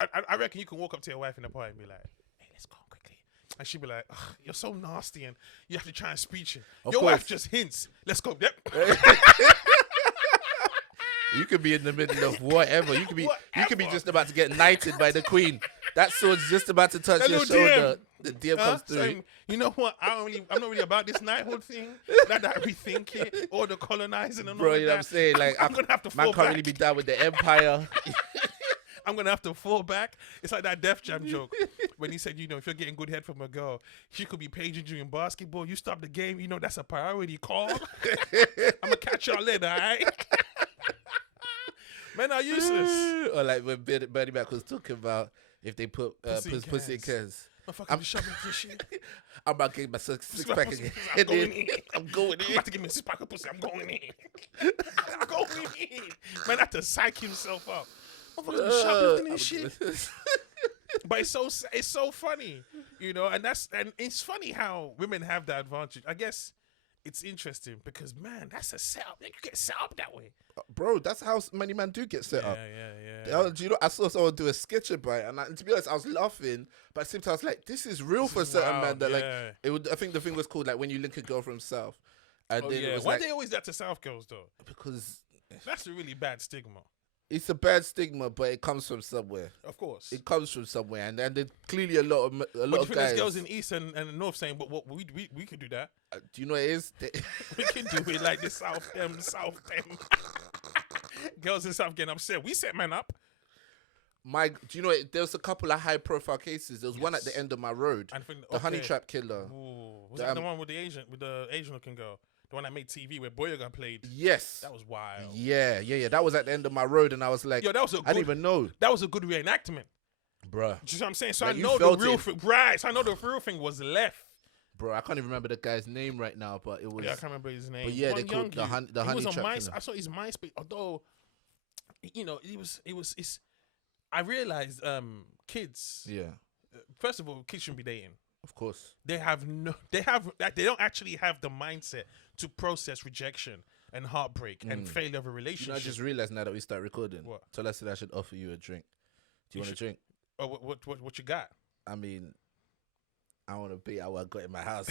I reckon you can walk up to your wife in the party and be like, "Hey, let's go quickly," and she'd be like, "Ugh, you're so nasty," and you have to try and speech it. Your wife just hints, "Let's go." Yep. You could be in the middle of whatever. You could be just about to get knighted by the queen. That sword's just about to touch your shoulder. The DM comes through. So, you know what? I'm not really about this knighthood thing. Not that I rethink it or the colonizing and Bro, all you know what I'm saying? Like, I'm gonna have to fall man can't back. really be down with the empire. I'm gonna have to fall back. It's like that Def Jam joke when he said, if you're getting good head from a girl, she could be paging you in basketball. You stop the game. That's a priority call. I'm gonna catch y'all later, all right? Men are useless. Or like when Bernie Mac was talking about if they put pussy in cans. I'm shoving this shit. I'm about to get my six-pack again. I'm going in. I'm going in. I'm about to give me a six-pack of pussy. I'm going in. I'm going in. Man, have to psych himself up. Motherfuckers be shoplifting this shit. But it's so funny, and it's funny how women have that advantage. I guess it's interesting because, man, that's a setup. You get set up that way. Bro, that's how many men do get set up. Yeah. Do you know, I saw someone do a sketch about it, and to be honest, I was laughing, but at the same time, I was like, this is real for certain men. That I think the thing was called, like, when you link a girl from South. And then it was why like, they always that to South girls, though? Because that's a really bad stigma. it's a bad stigma, but it comes from somewhere. Of course. It comes from somewhere, and there's clearly a lot of But guys. there's girls in East and North saying, but what we could do that. Do you know what it is? We can do it like the South them. Girls in South getting upset. We set men up. Do you know what, there was a couple of high profile cases. There was one at the end of my road. The honey trap killer. Ooh. Was that the one with the Asian looking girl? The one that made TV where Boyega played. Yes. That was wild. Yeah. That was at the end of my road, and I was like, I didn't even know. That was a good reenactment. Bruh. Do you know what I'm saying? So like, I know the real thing. Right. So I know the real thing was left. Bro, I can't even remember the guy's name right now, but it was. Yeah, I can't remember his name. But yeah, they called the honey trap killer. I saw his MySpace. Although, it's. I realized, kids. Yeah. First of all, kids shouldn't be dating. Of course. They don't actually have the mindset to process rejection and heartbreak and failure of a relationship. You know, I just realized now that we start recording. What? So I said I should offer you a drink. Do you want a drink? Oh, what you got? I mean, I want to be. I want to go in my house.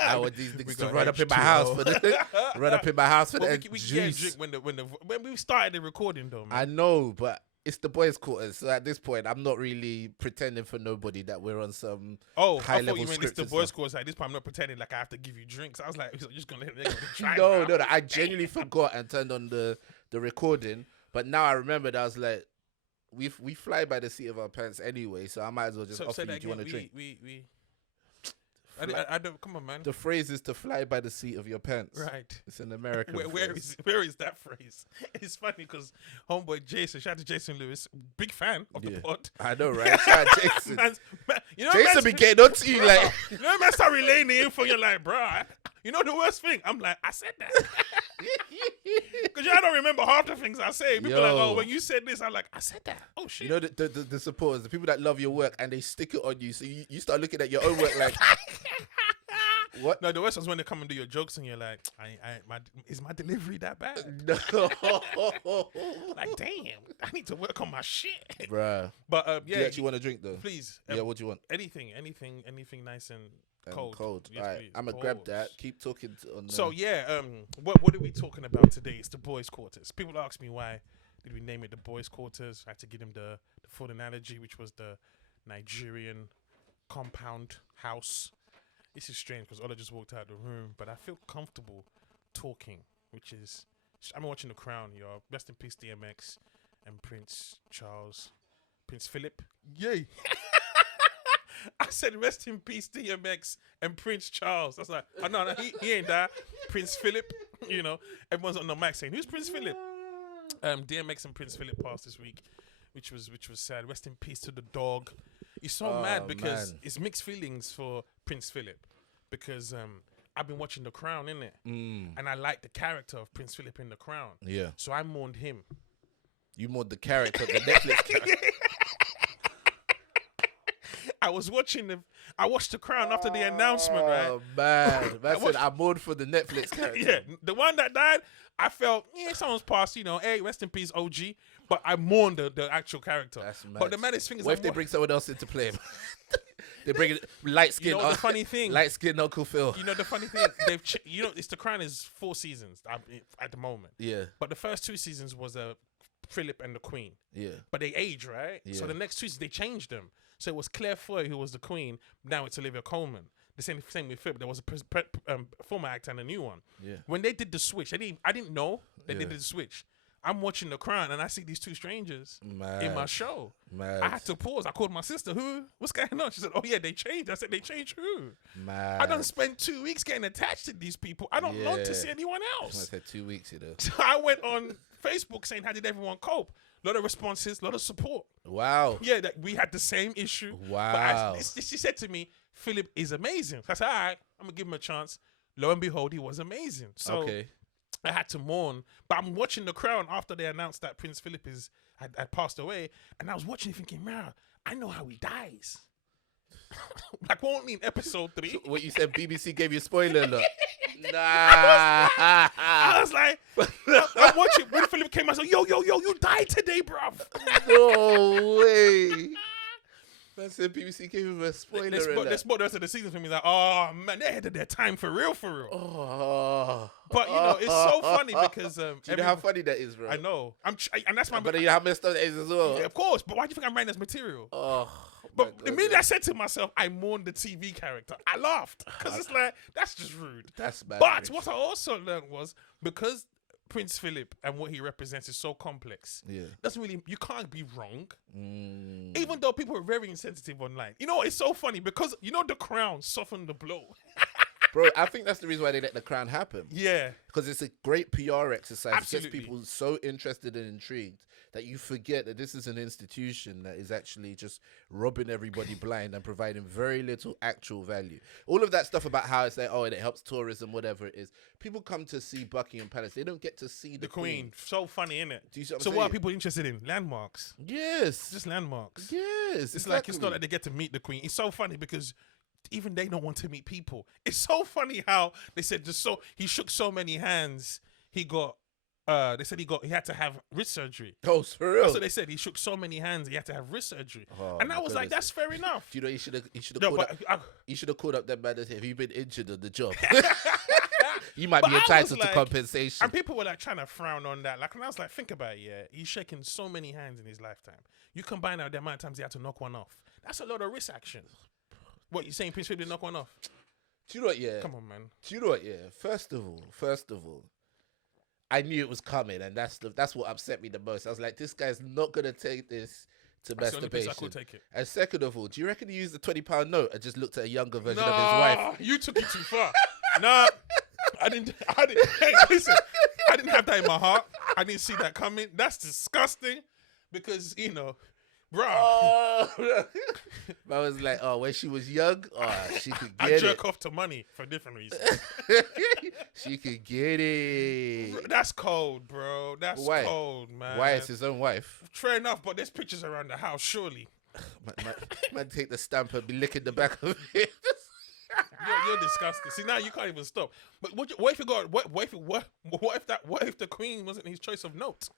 I want these niggas to run up in my house for the run up in my house for the we juice. Get a drink when we started the recording though. Man. I know, but it's the boys' quarters. So at this point, I'm not really pretending for nobody that we're on some high level. You meant it's the boys' quarters. At this point, I'm not pretending like I have to give you drinks. I was like, you're just gonna let them try. No. I genuinely forgot and turned on the recording. But now I remembered. I was like, we fly by the seat of our pants anyway, so I might as well just offer you. Do you want a drink? I don't. Come on, man. The phrase is to fly by the seat of your pants. Right. It's an American. Where is that phrase? It's funny because homeboy Jason, shout out to Jason Lewis, big fan of the pod. I know, right? Shout out Jason. Jason be getting on to you like. Man, start relaying the info. You're like, bro. You know the worst thing? I'm like, I said that. Because I don't remember half the things I say. People are like, oh, when you said this, I'm like, I said that. Oh, shit. You know, the supporters, the people that love your work and they stick it on you. So you start looking at your own work like, what? No, the worst was when they come and do your jokes and you're like, is my delivery that bad? No. Like, damn, I need to work on my shit. Bruh. But, Do you actually want a drink, though? Please. Yeah, what do you want? Anything nice and cold. Yes, all right, I'm going to grab that. Keep talking. So, what are we talking about today? It's the boys' quarters. People ask me why did we name it the boys' quarters. I had to give them the full analogy, which was the Nigerian compound house. This is strange because Ola just walked out of the room, but I feel comfortable talking, which is... I'm watching The Crown, y'all. Rest in peace, DMX and Prince Philip. Yay! I said rest in peace, DMX and Prince Charles. That's like, oh, no, he ain't that. Prince Philip, everyone's on the mic saying, who's Prince Philip? DMX and Prince Philip passed this week, which was sad. Rest in peace to the dog. He's so mad because it's mixed feelings for Prince Philip because I've been watching The Crown, innit? And I like the character of Prince Philip in The Crown. Yeah. So I mourned him. You mourned the character, the Netflix character. I watched The Crown after the announcement, right? Oh man, I said I mourned for the Netflix character. Yeah, the one that died, I felt someone's passed. Hey, rest in peace, OG. But I mourned the actual character. That's mad. But the maddest thing is, what if they bring someone else into play? They bring it light skin. The funny thing, light skin Uncle Phil. The funny thing, it's The Crown is 4 seasons at the moment. Yeah. But the first 2 seasons was Philip and the Queen. Yeah. But they age, right? Yeah. So the next 2 seasons they changed them. So it was Claire Foy who was the Queen. Now it's Olivia Colman. The same with Philip. There was a former actor and a new one. Yeah. When they did the switch, I didn't know they did the switch. I'm watching The Crown and I see these 2 strangers in my show. I had to pause. I called my sister. What's going on? She said, "Oh yeah, they changed." I said, "They changed who?" I done spent 2 weeks getting attached to these people. I don't want to see anyone else. I said 2 weeks, So I went on Facebook saying, "How did everyone cope?" A lot of responses, a lot of support. Wow. Yeah, that we had the same issue. Wow. But she said to me, "Philip is amazing." So I said, "All right, I'm gonna give him a chance." Lo and behold, he was amazing. So I had to mourn. But I'm watching The Crown after they announced that Prince Philip had passed away, and I was watching it thinking, "Man, I know how he dies." Like only in episode 3. So what you said, BBC gave you a spoiler alert. Nah. I was like, I'm watching when Philip came. I was like, yo, you died today, bruv. No way. I said BBC gave him a spoiler alert. They spoiled the rest of the season for me. Like, oh man, they had their time for real. Oh. But it's so funny because do you know how funny that is, bro? I know. And that's my. But you know how messed up that is as well. Yeah, of course. But why do you think I'm writing this material? Oh. But the minute I said to myself, I mourned the TV character, I laughed because it's like that's just rude. That's bad. But what I also learned was because Prince Philip and what he represents is so complex. Yeah. You can't be wrong. Even though people are very insensitive online. It's so funny because The Crown softened the blow. Bro, I think that's the reason why they let The Crown happen. Yeah. Because it's a great PR exercise. Absolutely. It gets people so interested and intrigued that you forget that this is an institution that is actually just robbing everybody blind and providing very little actual value. All of that stuff about how it's like, it helps tourism, whatever it is. People come to see Buckingham Palace. They don't get to see the Queen. So funny, isn't it? Do you see what I'm so saying? what are people interested in? Landmarks. Yes. Just landmarks. Yes. It's like, it's not like they get to meet the Queen. It's so funny because even they don't want to meet people. It's so funny how they said he shook so many hands. He got they said he had to have wrist surgery. Oh, for real? That's what they said. He shook so many hands, he had to have wrist surgery. And I was like, that's fair enough. Do you know he should have called up that man and said, "Have you been injured on the job?" You might be entitled to compensation. And people were like trying to frown on that. And I was like, think about it, yeah. He's shaking so many hands in his lifetime. You combine out the amount of times he had to knock one off. That's a lot of wrist action. What, you saying Prince Philip didn't knock one off? Do you know what, yeah? Come on, man. Do you know what, yeah? First of all, I knew it was coming, and that's what upset me the most. I was like, this guy's not going to take this to masturbation. That's the only place I could take it. And second of all, do you reckon he used the £20 note and just looked at a younger version of his wife? You took it too far. Nah, I didn't. Hey, listen, I didn't have that in my heart. I didn't see that coming. That's disgusting because, bro. I was like, when she was young, she could get it. I jerk off to money for different reasons. She could get it. That's cold, bro. That's cold, man. Why? It's his own wife. Fair enough, but there's pictures around the house, surely. Man, take the stamp and be licking the back of it. You're disgusting. See, now you can't even stop. But what if you got? What if the Queen wasn't his choice of note?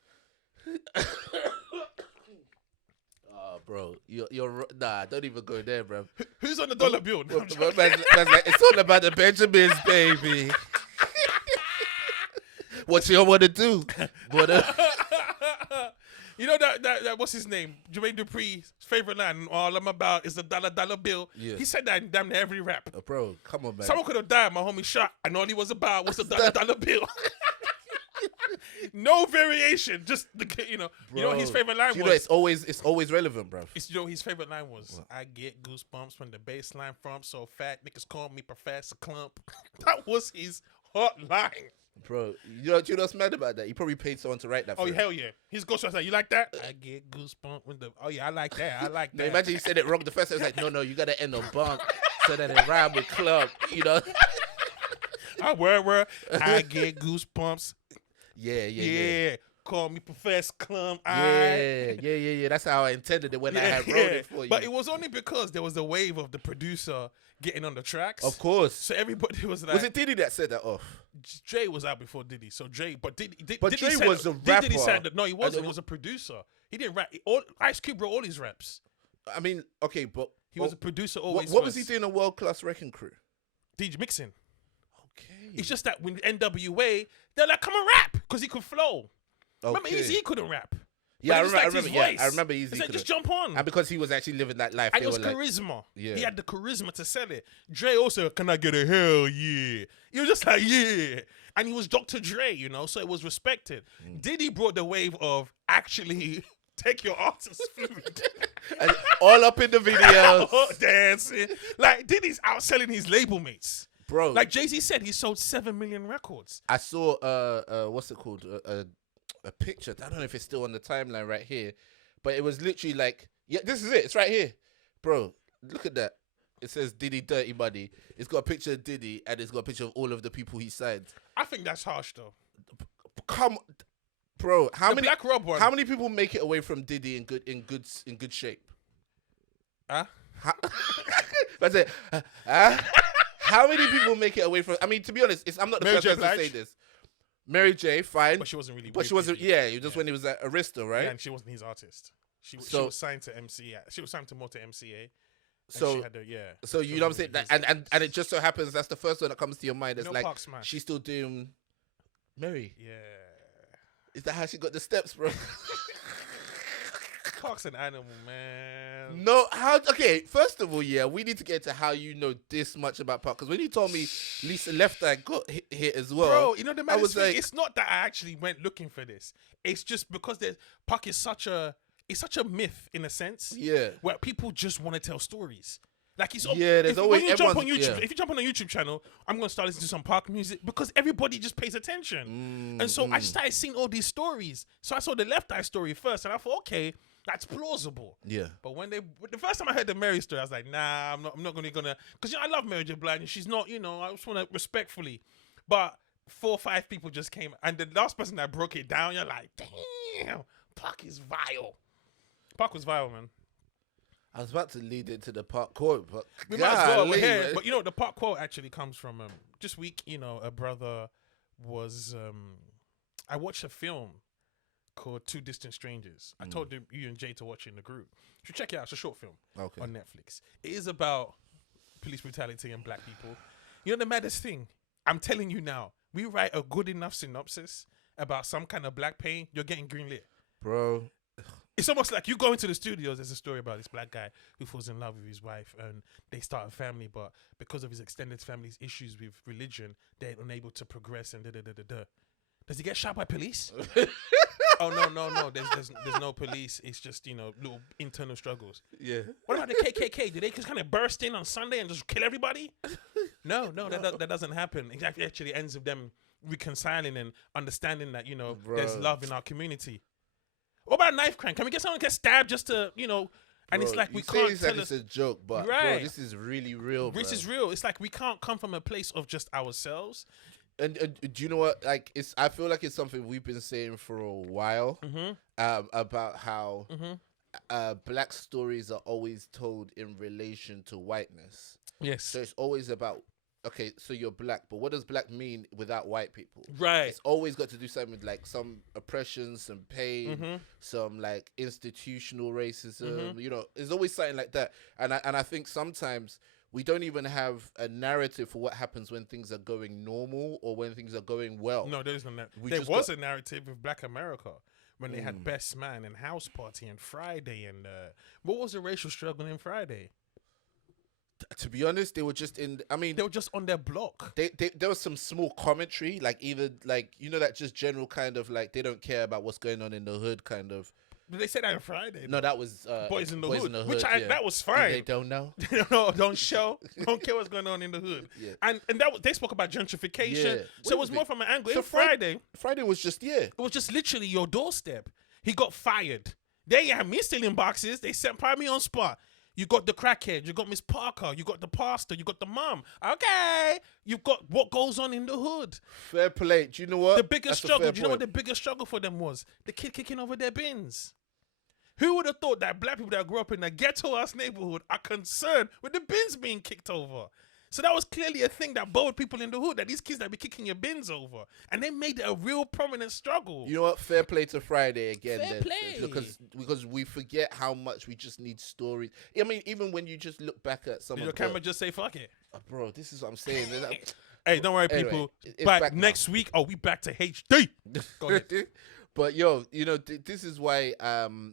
Bro, you're nah. Don't even go there, bro. Who's on the dollar bill? No, man's like, it's all about the Benjamins, baby. What you want to do? You know that what's his name? Jermaine Dupri's favorite line, "All I'm about is the dollar bill." Yeah. He said that in damn near every rap. Bro, come on, man. Someone could have died. My homie shot, and all he was about was the dollar bill. No variation. Just his favorite line was. It's always relevant, bro. His favorite line was, "I get goosebumps when the bass line from so fat niggas call me Professor Clump." That was his hot line. Bro, you know what's mad about that? He probably paid someone to write that for him. Hell yeah. His ghostwriter like, "You like that?" "I get goosebumps when the..." "Oh yeah, I like that. I like that." Now, imagine he said it wrong the first time. He was like, no, you got to end on bump so that it rhyme with club, I get goosebumps. Yeah. call me Professor Clum. Yeah. That's how I intended it when I had wrote it for you. But it was only because there was a wave of the producer getting on the tracks. Of course. So everybody was like... Was it Diddy that set that off? Dre was out before Diddy. So Dre... But Diddy was a rapper. No, he wasn't. He was a producer. He didn't rap. Ice Cube wrote all his raps. I mean, okay, but... He was a producer always. What was he doing a World Class Wrecking Crew? DJ mixing. Okay. It's just that when NWA, they're like, come on, rap, because he could flow. Okay. Remember, Eazy couldn't rap. Yeah, I remember. I remember Eazy. It's like, just jump on. And because he was actually living that life, and they it was were like, charisma. Yeah. He had the charisma to sell it. Dre also, can I get a hell yeah? He was just like, yeah. And he was Dr. Dre, you know, so it was respected. Diddy brought the wave of actually take your artist's food. and all up in the videos. Dancing. Like, Diddy's outselling his label mates. Bro. Like Jay-Z said, he sold 7 million records. I saw, what's it called? A picture. I don't know if it's still on the timeline right here. But it was literally like, yeah, this is it. It's right here. Bro, look at that. It says Diddy Dirty Money. It's got a picture of Diddy and it's got a picture of all of the people he signed. I think that's harsh, though. Come, bro. How Black Rob one. How many people make it away from Diddy in good shape? Huh? That's it. How many people make it away from? I mean, to be honest, I'm not the first person to say this. Mary J, fine, but she wasn't really. But she wasn't. Yeah, just when he was at Arista, right? Yeah, and she wasn't his artist. She was signed to MCA. She was signed to MCA. So she had So you know what I'm saying? And it just so happens that's the first one that comes to your mind. It's like she's still doing Mary. Yeah. Is that how she got the steps, bro? Park's an animal, man. No, how? Okay, first of all, yeah, we need to get to how you know this much about Park. Because when you told me Lisa Left Eye got hit as well, bro, you know the man. Like, it's not that I actually went looking for this. It's just because Park is such a myth in a sense. Yeah, where people just want to tell stories. Like there's always when you jump on YouTube. If you jump on a YouTube channel, I'm gonna start listening to some Park music because everybody just pays attention. And so I just started seeing all these stories. So I saw the Left Eye story first, and I thought, okay, that's plausible. Yeah. But the first time I heard the Mary story, I was like, nah, I'm not gonna, because I love Mary J. Blige, and she's not, I just want to respectfully. But 4 or 5 people just came, and the last person that broke it down, you're like, damn, Park is vile. Park was vile, man. I was about to lead into the Park quote, but we might as well. We're here. But the Park quote actually comes from this week. A brother was. I watched a film called Two Distant Strangers. I told you and Jay to watch it in the group. You should check it out. It's a short film on Netflix. It is about police brutality and black people. You know the maddest thing? I'm telling you now. We write a good enough synopsis about some kind of black pain, you're getting greenlit, bro. It's almost like you go into the studios. There's a story about this black guy who falls in love with his wife, and they start a family, but because of his extended family's issues with religion, they're unable to progress. And Does he get shot by police? Oh no. There's no police. It's just little internal struggles. Yeah. What about the KKK? Do they just kind of burst in on Sunday and just kill everybody? No. That doesn't happen. It actually ends with them reconciling and understanding that there's love in our community. What about a knife crime? Can we get someone to get stabbed just to, And bro, it's like we can't tell it's a joke, but bro, this is really real, bro. This is real. It's like we can't come from a place of just ourselves. And do you know what? Like, I feel like it's something we've been saying for a while about how black stories are always told in relation to whiteness. Yes. So it's always about, okay, so you're black, but what does black mean without white people? Right. It's always got to do something with like some oppression, some pain, some like institutional racism. There's always something like that. And I think sometimes we don't even have a narrative for what happens when things are going normal or when things are going well. No, there isn't that. There was a narrative with Black America when they had Best Man and House Party and Friday. And what was the racial struggle in Friday? To be honest, they were just they were just on their block. There was some small commentary, like either like that just general kind of like they don't care about what's going on in the hood kind of. Did they say that on Friday? No, that was Boys in the Hood. That was And fine. they don't know. Don't show. Don't care what's going on in the hood. Yeah. And they spoke about gentrification. Yeah. So it was more from an angle. So Friday was just It was just literally your doorstep. He got fired. They had me stealing boxes. They sent me on spot. You got the crackhead, you got Miss Parker, you got the pastor, you got the mum. Okay, you've got what goes on in the hood. Fair play. Do you know what? The biggest That's a struggle. fair Do you know what point. the biggest struggle for them was? The kid kicking over their bins. Who would have thought that black people that grew up in a ghetto-ass neighborhood are concerned with the bins being kicked over? So that was clearly a thing that bothered people in the hood, that these kids that be kicking your bins over. And they made it a real prominent struggle. You know what? Fair play to Friday again. Fair then, play. because we forget how much we just need stories. I mean, even when you just look back at some Did of your the camera just say fuck it? bro, this is what I'm saying. Hey, don't worry, Anyway, people. it's Back back now. next week. Oh, we back to HD. Go ahead. But yo, you know, this is why,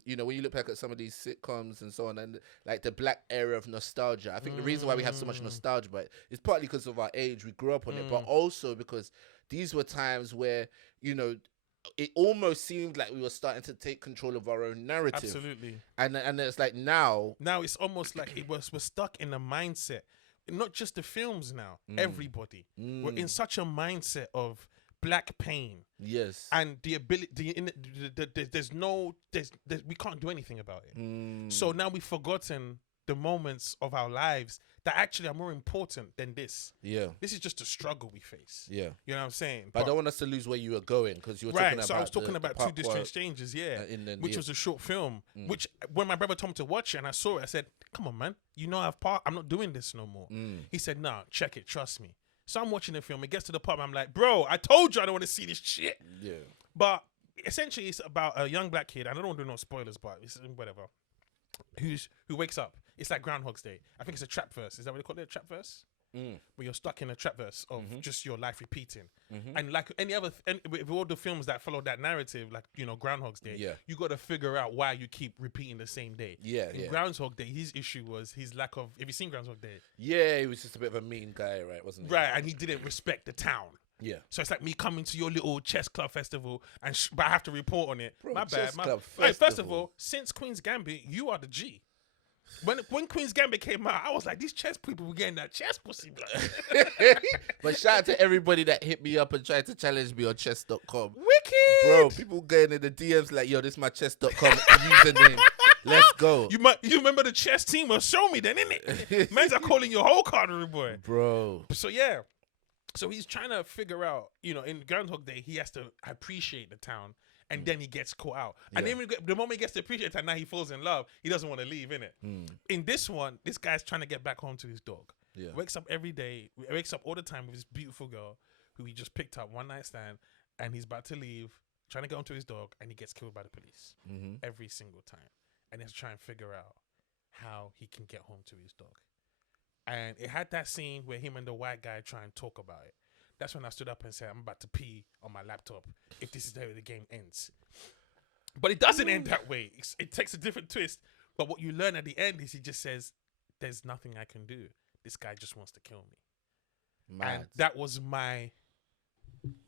you know, when you look back at some of these sitcoms and so on, and like the black era of nostalgia, I think the reason why we have so much nostalgia, but it's partly because of our age, we grew up on it, but also because these were times where, you know, it almost seemed like we were starting to take control of our own narrative. Absolutely. And it's like now it's almost like we're stuck in a mindset. Not just the films now. Everybody. We're in such a mindset of black pain. Yes. And the ability, we can't do anything about it. So now we've forgotten the moments of our lives that actually are more important than this. Yeah. This is just a struggle we face. Yeah. You know what I'm saying? But I don't want us to lose where you were going, because you were talking about So I was talking the about Two part Distant where- Exchanges, which yeah. was a short film. Which when my brother told me to watch it and I saw it, I said, "Come on, man, you know I'm not doing this no more." He said, "Nah, check it, trust me." So I'm watching the film. It gets to the part where I'm like, "Bro, I told you I don't want to see this shit." Yeah. But essentially, it's about a young black kid. And I don't want to do no spoilers, but it's whatever. Who wakes up? It's like Groundhog's Day. I think it's a trap verse. Is that what they call it? A trap verse? Where you're stuck in a trap verse of just your life repeating. And like with all the films that follow that narrative, like, you know, Groundhog's Day, you got to figure out why you keep repeating the same day. In Groundhog Day, his issue was his lack of. Have you seen Groundhog Day? Yeah, he was just a bit of a mean guy, right? Wasn't he? Right, and he didn't respect the town. Yeah. So it's like me coming to your little chess club festival, but I have to report on it. Bro, my bad. chess club Right, first of festival. all, since Queen's Gambit, you are the G. When Queen's Gambit came out, I was like, these chess people were getting that chess pussy. But shout out to everybody that hit me up and tried to challenge me on chess.com. Wicked! Bro, people going in the DMs like, yo, this is my chess.com username. Let's go. You remember the chess team? Well, show me then, innit? Men's are calling your whole card, boy. Bro. So yeah. So he's trying to figure out, you know, in Groundhog Day, he has to appreciate the town, and then he gets caught out. And then the moment he gets to appreciate it, and now he falls in love, he doesn't want to leave, innit? In this one, this guy's trying to get back home to his dog. Yeah. Wakes up every day, wakes up all the time with this beautiful girl who he just picked up one night stand, and he's about to leave, trying to get home to his dog, and he gets killed by the police every single time. And he has to try and figure out how he can get home to his dog. And it had that scene where him and the white guy try and talk about it. That's when I stood up and said, I'm about to pee on my laptop if this is the way the game ends. But it doesn't end that way. It takes a different twist. But what you learn at the end is he just says, there's nothing I can do. This guy just wants to kill me. Mad. And that was my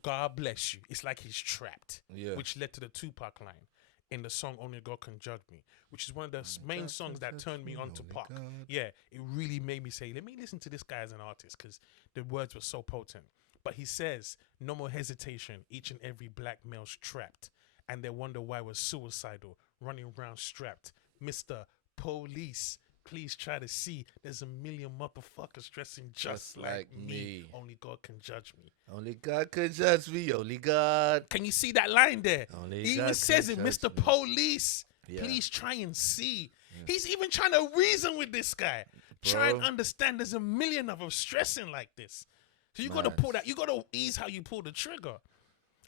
God bless you. It's like he's trapped. Yeah. Which led to the Tupac line in the song Only God Can Judge Me, which is one of the main songs that turned me on to Pac. Yeah, it really made me say, let me listen to this guy as an artist, because the words were so potent. But he says, no more hesitation, each and every black male's trapped, and they wonder why we're suicidal, running around strapped. Mr. Police, please try to see there's a million motherfuckers dressing just like me. Only God can judge me. Only God can judge me. Only God. Can you see that line there? Only He even God says can it, judge Mr. me. Police. Yeah. Please try and see. He's even trying to reason with this guy. Try and understand there's a million of us stressing like this. So you got to pull that. You got to ease how you pull the trigger.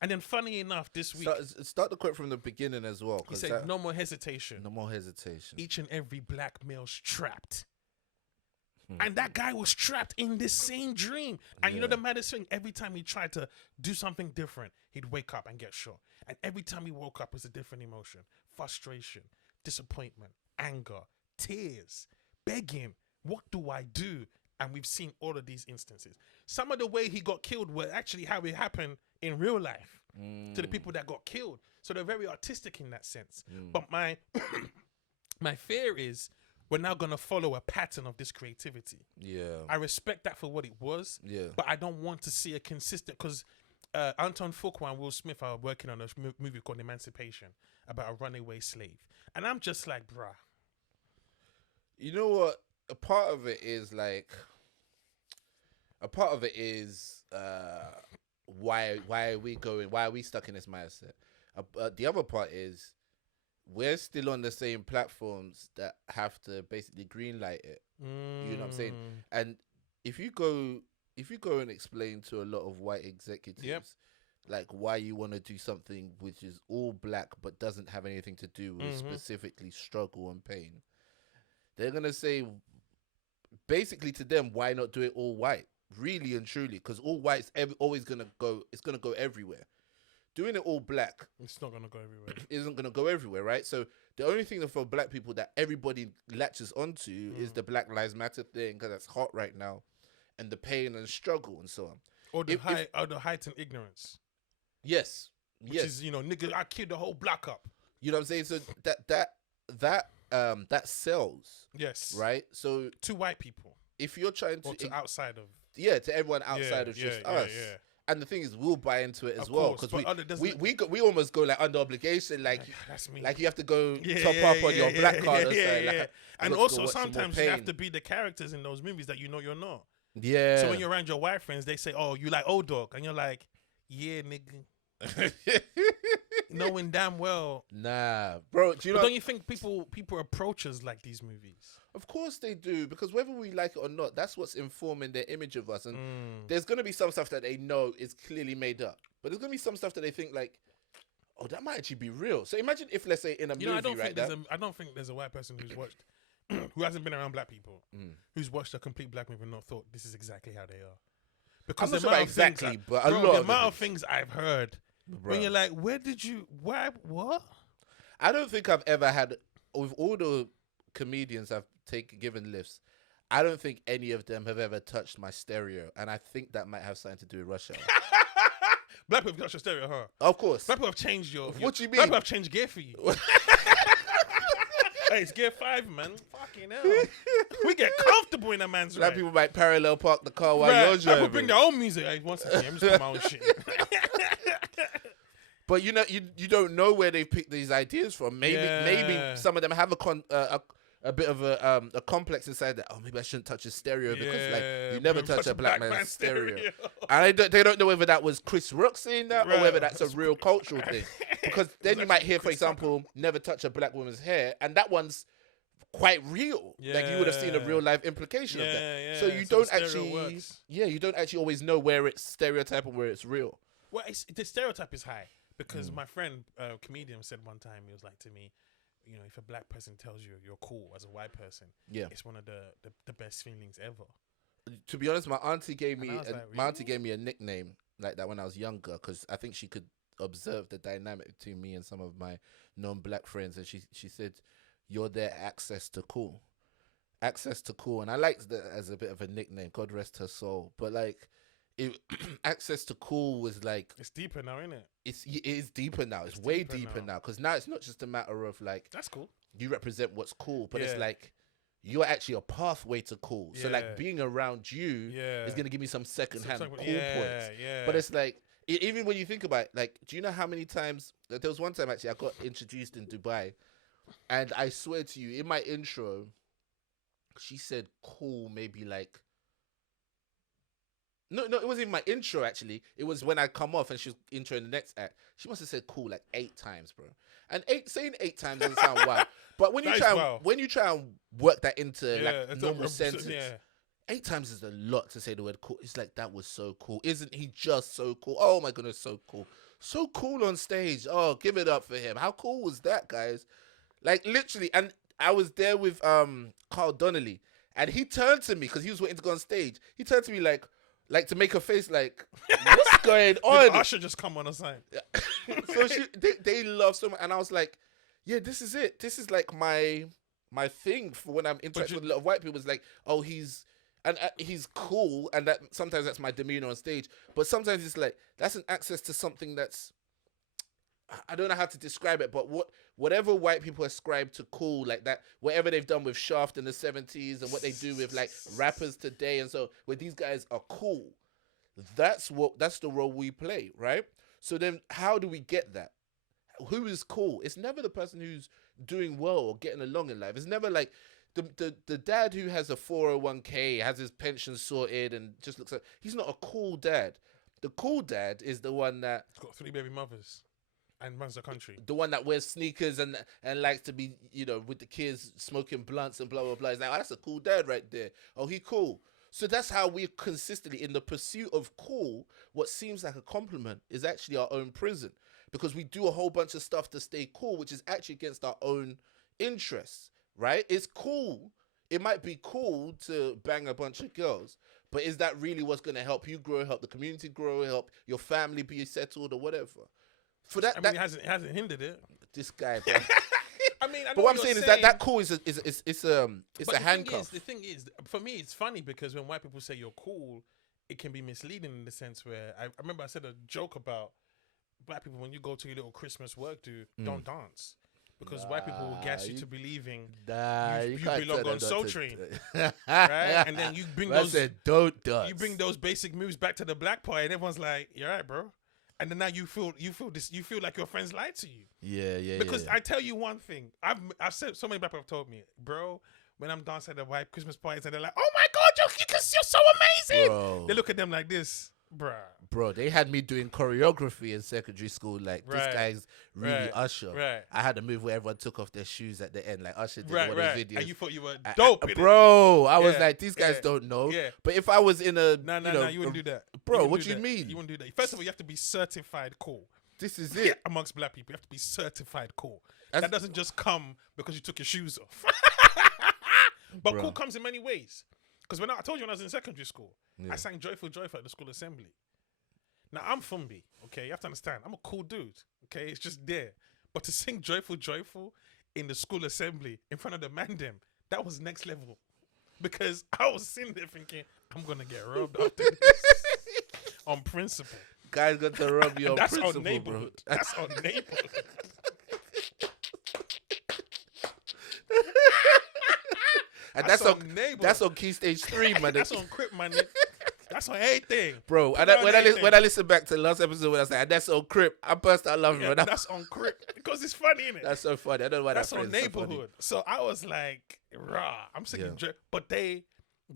And then funny enough, this week, Start the quote from the beginning as well. he said, no more hesitation. No more hesitation. Each and every black male's trapped. And that guy was trapped in this same dream. And you know the maddest thing? Every time he tried to do something different, he'd wake up and get shot. And every time he woke up, it was a different emotion. Frustration, disappointment, anger, tears, begging. What do I do? And we've seen all of these instances. Some of the way he got killed were actually how it happened in real life to the people that got killed. So they're very artistic in that sense. But my my fear is we're now going to follow a pattern of this creativity. Yeah. I respect that for what it was, but I don't want to see a consistent, because Anton Fuqua and Will Smith are working on a movie called Emancipation about a runaway slave. And I'm just like, bruh, You know what? A part of it is like, a part of it is why are we going? Why are we stuck in this mindset? The other part is we're still on the same platforms that have to basically greenlight it. You know what I'm saying? And if you go and explain to a lot of white executives, Yep. like why you want to do something which is all black but doesn't have anything to do with specifically struggle and pain, they're gonna say basically to them, why not do it all white? Really and truly, because all white's always gonna go. It's gonna go everywhere. Doing it all black It's not gonna go everywhere. isn't gonna go everywhere, right? So the only thing for black people that everybody latches onto is the Black Lives Matter thing, because that's hot right now, and the pain and struggle and so on. Or the heightened ignorance. Yes, Which is, nigga, I killed the whole block up. You know what I'm saying? So that sells. Yes. Right. So to white people, if you're trying to outside of, to everyone outside of just us. Yeah. And the thing is, we'll buy into it as well, because we almost go like under obligation, like that's me. Like you have to go top up on your black card or something. Like, and also sometimes you have to be the characters in those movies that you're not. Yeah. So when you're around your white friends, they say, "Oh, you like old dog," and you're like, "Yeah, nigga." Knowing damn well, nah, bro. Don't you think people approach us like these movies? Of course they do, because whether we like it or not, that's what's informing their image of us. And there's gonna be some stuff that they know is clearly made up, but there's gonna be some stuff that they think like, oh, that might actually be real. So imagine if, let's say, in a movie, I don't think there's a white person who's watched, who hasn't been around black people, who's watched a complete black movie and not thought this is exactly how they are. Because I'm not sure exactly, but a lot the amount of things I've heard, when you're like, what? I don't think I've ever had, with all the comedians I've given lifts, I don't think any of them have ever touched my stereo, and I think that might have something to do with Russia. Black people have touched your stereo, huh? Of course. Black people have changed What do you mean? Black people have changed gear for you. Hey, it's gear 5, man. Fucking hell. We get comfortable in a man's Black people might parallel park the car while you're driving. People bring their own music. Hey, one second, I'm just putting my own shit. But you don't know where they picked these ideas from. Maybe some of them have a bit of a complex inside that. Oh, maybe I shouldn't touch a stereo because like you never touch a black man's stereo. And they don't know whether that was Chris Rock saying that or whether that's a real cultural thing. Because then you might hear, for example, never touch a black woman's hair, and that one's quite real. Like you would have seen a real life implication of that. So you don't actually, you don't actually always know where it's stereotype and where it's real. Well, the stereotype is high. Because my friend, comedian, said one time, he was like to me, if a black person tells you you're cool as a white person, it's one of the best feelings ever. To be honest, my auntie gave me a nickname like that when I was younger, because I think she could observe the dynamic between me and some of my non-black friends, and she said, "You're their access to cool." Access to cool, and I liked that as a bit of a nickname. God rest her soul. But like, access to cool was like, it's deeper now, isn't it? It is deeper now. It's way deeper now, because now it's not just a matter of like, that's cool, you represent what's cool, but it's like you're actually a pathway to cool. So like being around you is gonna give me some secondhand cool points. But it's like, even when you think about it, like, do you know how many times there was one time actually I got introduced in Dubai, and I swear to you, in my intro, she said cool maybe like, No, it wasn't even my intro, actually. It was when I come off and she was introing the next act. She must have said cool like 8 times, bro. And saying 8 times doesn't sound wild. But when you try and work that into like a normal sentence, 8 times is a lot to say the word cool. It's like, that was so cool. Isn't he just so cool? Oh my goodness, so cool. So cool on stage. Oh, give it up for him. How cool was that, guys? Like, literally. And I was there with Carl Donnelly, and he turned to me because he was waiting to go on stage. He turned to me like to make a face like, what's going on? I should just come on a sign. So they love so much, and I was like, yeah, this is it. This is like my thing for when I'm interacting with a lot of white people. It's like, oh, he's cool, and that sometimes that's my demeanor on stage, but sometimes it's like that's an access to something that's, I don't know how to describe it, but whatever white people ascribe to cool, like that, whatever they've done with Shaft in the 70s and what they do with like rappers today, and so where these guys are cool, that's the role we play, right? So then how do we get that? Who is cool? It's never the person who's doing well or getting along in life. It's never like the dad who has a 401k, has his pension sorted, and just looks like he's not a cool dad. The cool dad is the one that He's got 3 baby mothers and runs the country. the one that wears sneakers and likes to be, with the kids smoking blunts and blah blah blah. He's like, oh, that's a cool dad right there. Oh, he cool. So that's how we consistently, in the pursuit of cool, what seems like a compliment is actually our own prison, because we do a whole bunch of stuff to stay cool, which is actually against our own interests, right? It's cool. It might be cool to bang a bunch of girls, but is that really what's going to help you grow, help the community grow, help your family be settled or whatever? For that, I mean, it hasn't hindered it. this guy, bro. I mean, I know But what I'm saying is that cool is but a handcuff. The thing is, for me, it's funny because when white people say you're cool, it can be misleading in the sense where I remember I said a joke about black people when you go to your little Christmas work do, don't dance. Because white people will gas you to believing you belong on Soul Train, right? And then you bring don't dance. You bring those basic moves back to the black part, and everyone's like, "You're right, bro." And then now you feel like your friends lied to you. Yeah. Because I tell you one thing, I've said, so many black people have told me, bro, when I'm dancing at the white Christmas parties, and they're like, "Oh my God, you're so amazing." Bro. They look at them like this, bruh. Bro, they had me doing choreography in secondary school. Like, this guy's really Usher. Right. I had a move where everyone took off their shoes at the end, like Usher did one of those videos. And you thought you were dope, bro. I was like, these guys don't know. Yeah. But if I was in a No, you wouldn't do that, bro. What do you mean? You wouldn't do that. First of all, you have to be certified cool. This is it. Amongst black people, you have to be certified cool. That doesn't just come because you took your shoes off. But cool comes in many ways. Because I told you when I was in secondary school, I sang Joyful Joyful at the school assembly. Now, I'm Funmbi, okay? You have to understand. I'm a cool dude, okay? It's just there. But to sing Joyful Joyful in the school assembly in front of the man them, that was next level. Because I was sitting there thinking, I'm going to get robbed after this. On principle. Guys got to rub you on That's principle, on neighborhood. bro. That's on neighborhood. And that's on Key Stage 3, man. That's on Crip, man. That's on everything. Bro, and when I listen back to the last episode when I said, that's on Crip, I burst out laughing. Yeah, that's on Crip. Because it's funny, innit? That's so funny. I don't know why that's that on neighborhood. So I was like, rah. I'm singing, but they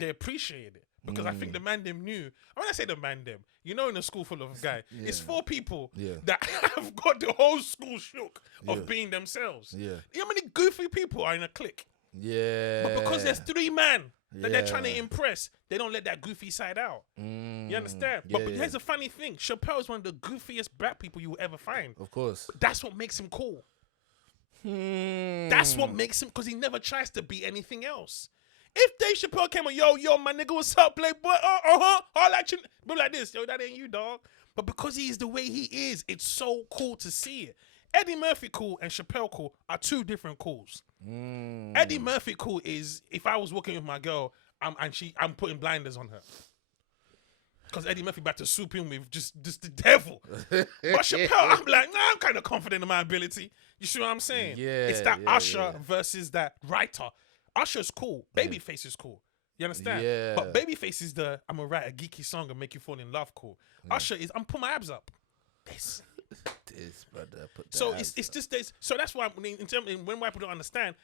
appreciate it. Because I think the man them knew. When I say the man them, in a school full of guys, it's 4 people that have got the whole school shook of being themselves. Yeah. You know how many goofy people are in a clique? Yeah. But because there's 3 men that they're trying to impress, they don't let that goofy side out. You understand? But here's the funny thing. Chappelle is one of the goofiest black people you will ever find. Of course. That's what makes him cool. That's what makes him, because he never tries to be anything else. If Dave Chappelle came on, yo, my nigga, what's up, Playboy? All that shit. Be like this, yo, that ain't you, dog. But because he's the way he is, it's so cool to see it. Eddie Murphy cool and Chappelle cool are 2 different cools. Eddie Murphy cool is if I was walking with my girl, I'm putting blinders on her. Because Eddie Murphy about to swoop in with just the devil. But Chappelle, I'm like, nah, I'm kind of confident in my ability. You see what I'm saying? Yeah. It's that Usher versus that writer. Usher's cool. Babyface is cool. You understand? Yeah. But Babyface is I'm going to write a geeky song and make you fall in love cool. Usher is, I'm put my abs up. This. Brother, So it's just this. So that's why when white people don't understand,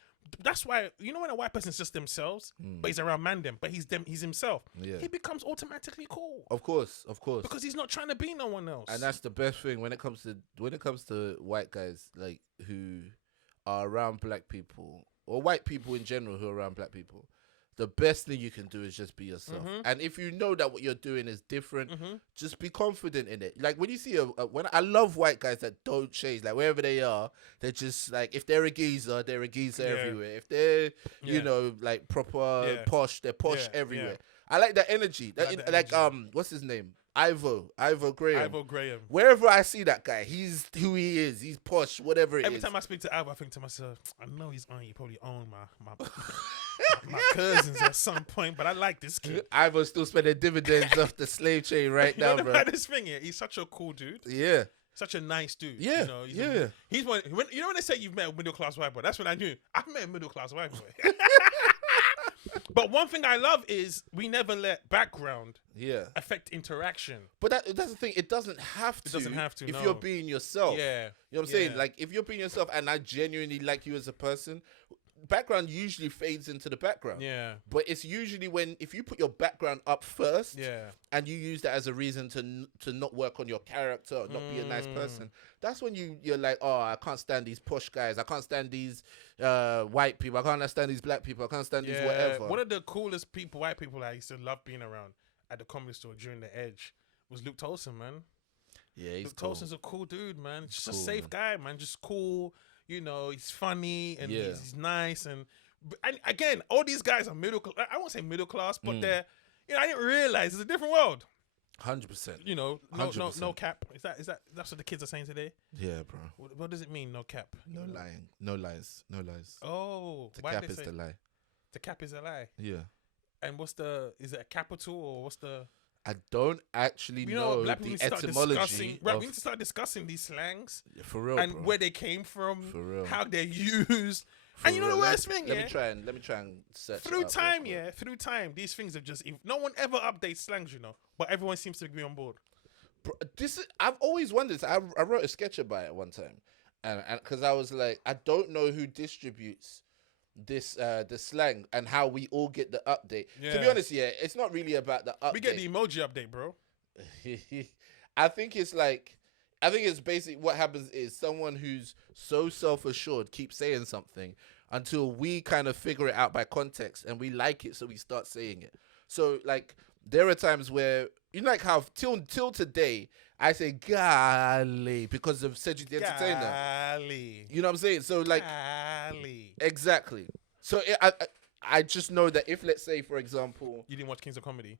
that's why when a white person's just themselves, but he's around man them, but he's himself. Yeah. He becomes automatically cool. Of course. Because he's not trying to be no one else. And that's the best thing when it comes to white guys like who are around black people or white people in general who are around black people. The best thing you can do is just be yourself. And if you know that what you're doing is different, just be confident in it. Like when you see when I love white guys that don't change, like wherever they are, they're just like, if they're a geezer, they're a geezer everywhere. If they're, like proper posh, they're posh everywhere. I like that energy. What's his name? Ivo Graham. Wherever I see that guy, he's who he is. He's posh, whatever it is. Every time I speak to Ivo, I think to myself, I know he's on. He probably own my cousins at some point, but I like this kid. Ivo's still spending dividends off the slave chain right now, bro. This thing here, he's such a cool dude. Yeah. Such a nice dude. Yeah. He's one. When they say you've met a middle class white boy, that's when I knew I've met a middle class white boy. But one thing I love is we never let background affect interaction. But that's the thing. It doesn't have to. It doesn't have to. If you're being yourself. Yeah. You know what I'm saying? Like if you're being yourself, and I genuinely like you as a person, background usually fades into the background. Yeah. But it's usually if you put your background up first, Yeah. and you use that as a reason to not work on your character, or not be a nice person. That's when you're like, oh, I can't stand these posh guys. I can't stand these white people. I can't stand these black people. I can't stand these whatever. One of the coolest white people I used to love being around at the comedy store during the Edge was Luke Tolson, man. Yeah, he's Luke cool. Tolson's a cool dude, man. Just Cool, a safe guy, man. Just cool. You know, he's funny and he's nice. And again, all these guys are middle class. I won't say middle class, but they're, I didn't realize it's a different world. 100%. You know, no 100%. no cap. That's what the kids are saying today? Yeah, bro. What does it mean, no cap? No lying. No lies. No lies. Oh, The why cap they is say the lie. the cap is a lie? Yeah. And is it a capital or what's the? I don't actually know black the people need to start etymology. discussing. Right, we need to start discussing these slangs For real, and bro. where they came from, For real. how they're used. For And you know real. the worst thing, Let me try and search through it up real time, quick. through time, these things have just. No one ever updates slangs, but everyone seems to be on board. Bro, I've always wondered. I wrote a sketch about it one time, and because I was like, I don't know who distributes this the slang and how we all get the update. To be Yeah. honest, it's not really about the update. We get the emoji update, bro. I think it's basically what happens is someone who's so self-assured keeps saying something until we kind of figure it out by context and we like it, so we start saying it. So like there are times where like how till today I say golly because of Cedric the Entertainer. Golly. You know what I'm saying? So like Golly. exactly. So I just know that if, let's say, for example, You didn't watch Kings of Comedy?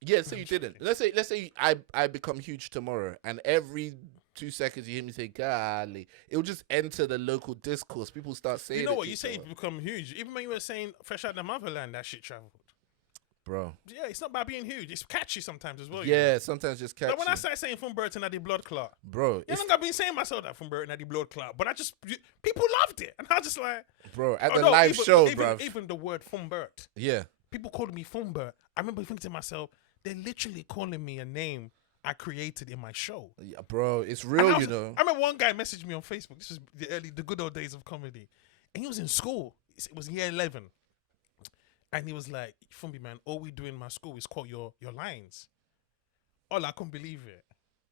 yeah, so you didn't. Let's say I become huge tomorrow, and every 2 seconds you hear me say "golly," it will just enter the local discourse. People start saying, You know it what? to You each say other. you become huge. Even when you were saying fresh out the motherland, that shit traveled. Bro. Yeah, it's not about being huge. It's catchy sometimes as well. Yeah, sometimes just catch. Like when I started saying Funmbi and the blood clot, bro, I think I've been saying myself that Funmbi and the blood clot, but people loved it, and I just like, bro, at oh, the no, live show, even, bro. even the word Funmbi, Yeah, people called me Funmbi. I remember thinking to myself, they're literally calling me a name I created in my show. yeah, bro, it's And real, I was- you know. I remember one guy messaged me on Facebook. This was the good old days of comedy, and he was in school. It was year 11, and he was like, "Funmbi, man, all we do in my school is quote your lines." Oh, I couldn't believe it.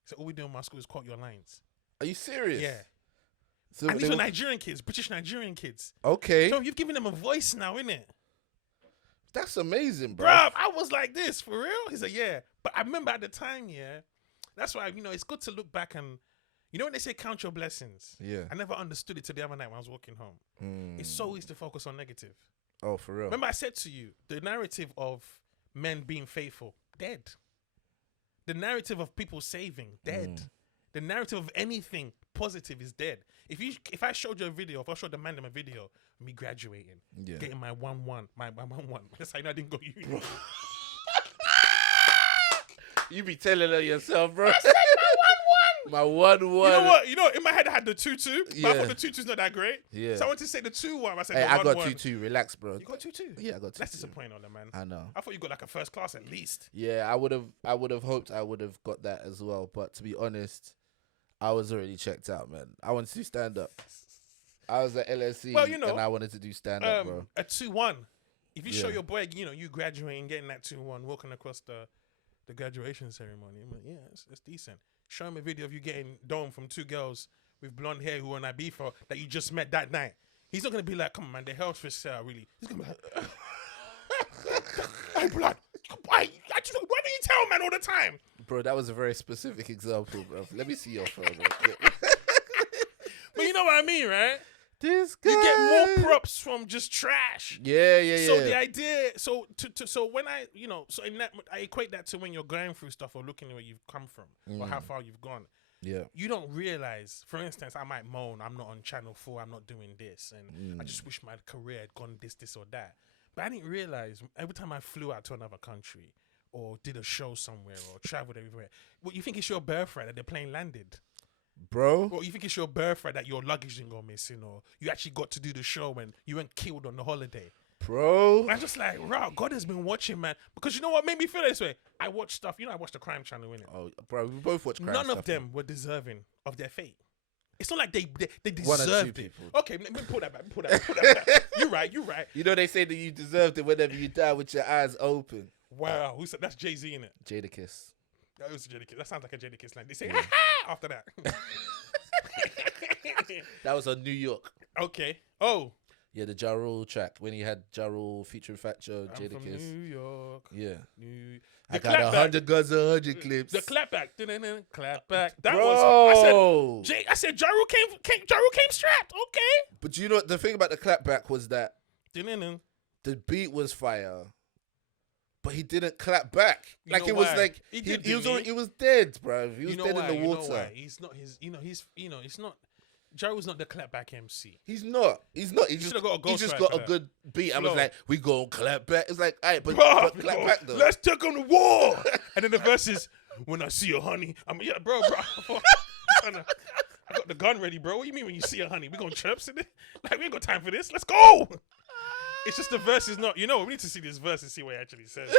So all we do in my school is quote your lines. Are you serious? Yeah, So and these they were were- Nigerian kids, British Nigerian kids. okay, So you've given them a voice now, innit? that's amazing, bro. Bruv, I was like this, for real? He said, yeah. But I remember at the time, that's why, it's good to look back and, when they say count your blessings, Yeah. I never understood it till the other night when I was walking home. It's so easy to focus on negative. Oh, for real. Remember I said to you, the narrative of men being faithful, dead. The narrative of people saving, dead. The narrative of anything positive is dead. If I showed you a video, if I showed the man a video, me graduating, Yeah. getting my 1-1, my 1-1. That's how I didn't go uni. You be telling her yourself, bro. I said my 1-1. My 1-1. You know what? In my head I had the 2-2, but I Yeah. thought the 2-2's not that great. Yeah. So I went to say the 2-1. I said Hey, the I 1-1. got 2-2. Relax, bro. You got 2-2? Yeah, I got 2-2. That's disappointing on the man. I know. I thought you got like a first class at least. Yeah, I would have hoped I would have got that as well. But to be honest, I was already checked out, man. I wanted to do stand up. I was at LSE, Well, and I wanted to do stand up, bro. A 2-1. If you show Yeah. your boy, you graduating, getting that 2-1, walking across the graduation ceremony, I'm like, yeah, it's decent. Show him a video of you getting domed from 2 girls with blonde hair who were on Ibiza that you just met that night. He's not gonna be like, come on, man, the health for sale, really. He's gonna be like, hey, blood, why do you tell man all the time? Bro, that was a very specific example, bro. Let me see your phone. Real quick. But you know what I mean, right? This guy. You get more props from just trash. Yeah. So the idea, so when I, so in that, I equate that to when you're going through stuff or looking at where you've come from or how far you've gone. Yeah. You don't realize, for instance, I might moan, I'm not on Channel 4, I'm not doing this, and I just wish my career had gone this or that. But I didn't realize every time I flew out to another country or did a show somewhere or traveled everywhere, what you think it's your birthright that the plane landed? Bro. Or you think it's your birthright that your luggage didn't go missing, or you actually got to do the show and you weren't killed on the holiday. Bro. I'm just like, wow, God has been watching, man. Because you know what made me feel this way? I watch stuff, I watch the Crime Channel, innit? Oh, bro, we both watch crime None stuff, of them were deserving of their fate. It's not like they One or two deserved it. people. Okay, let me pull that back. Pull that back. You're right. You know they say that you deserved it whenever you die with your eyes open. Wow, who said that's Jay-Z, innit? Jadakiss. That was Jadakiss. That sounds like a Jadakiss line. They say, ha ha, after that. That was on New York. Okay. Oh. Yeah, the Ja Rule track when he had Ja Rule featuring Fat Joe, I'm from Jadakiss. New York. Yeah. The I got 100 guns, 100 clips. The clapback. Clapback. That Bro. was. I said Ja Rule came strapped. Okay. But you know the thing about the clapback was that Dun-dun-dun. the beat was fire, but he didn't clap back. Like it was why? like He he was dead, bro. He was dead why? in the water. You know why? He's not his. It's not. Ja Rule's not the clapback MC. He's not. He just got a good beat. I was like, we gon' clap back. It's like, alright, but clap back though. Let's take on the war. And then the verse is, when I see a honey, bro. I got the gun ready, bro. What do you mean when you see a honey? We gonna chirps in it? Like, we ain't got time for this. Let's go. It's just the verse is not, we need to see this verse and see what he actually says.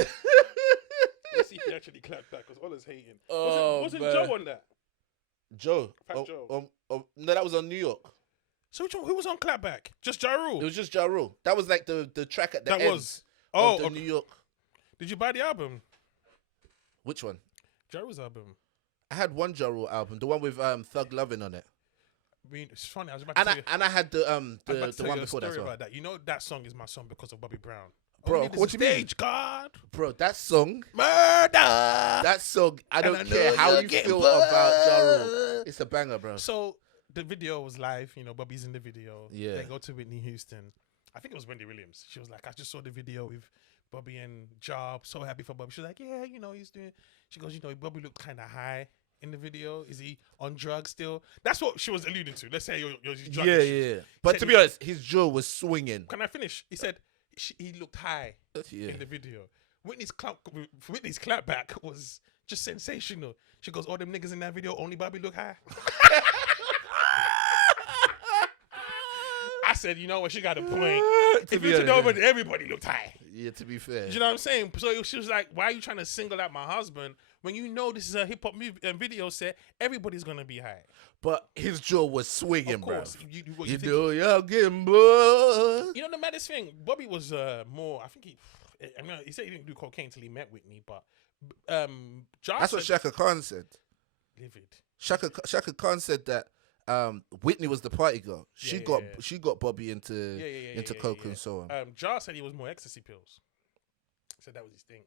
Let's see if he actually clapped back, because all is hating. Wasn't Joe on that? Joe. Fat Joe. No, that was on New York. So who was on clapback? Just Ja Rule? It was just Ja Rule. That was like the track at the end of the New York. Did you buy the album? Which one? Ja Rule's album. I had one Ja Rule album, the one with Thug Lovin' on it. I mean, it's funny. I was about to tell you, and I had the one a before that as well. about that. You know that song is my song because of Bobby Brown. Bro, what you mean? God. Bro, that song, murder. That song, I don't care how you feel about Ja Rule. It's a banger, bro. So the video was live. Bobby's in the video. Yeah. They go to Whitney Houston. I think it was Wendy Williams. She was like, I just saw the video with Bobby and Ja. So happy for Bobby. She was like, yeah, he's doing. She goes, Bobby looked kind of high in the video. Is he on drugs still? That's what she was alluding to. Let's say you're drug. Yeah. But to be honest, his jaw was swinging. Can I finish? He said he looked high in the video. Whitney's clapback was just sensational. She goes, all them niggas in that video, only Bobby look high. I said, you know what? She got a point. If you took over, everybody looked high. Yeah, to be fair. You know what I'm saying? So she was like, why are you trying to single out my husband when you know this is a hip hop video set? Everybody's going to be high. But his jaw was swinging, bro. You know, y'all getting bored. You know the maddest thing? Bobby was more, I think he said he didn't do cocaine until he met Whitney, but that's what Shaka Khan said. Livid. Shaka Khan said that Whitney was the party girl. She got Bobby into coke and so on. Ja said he was more ecstasy pills. He said that was his thing.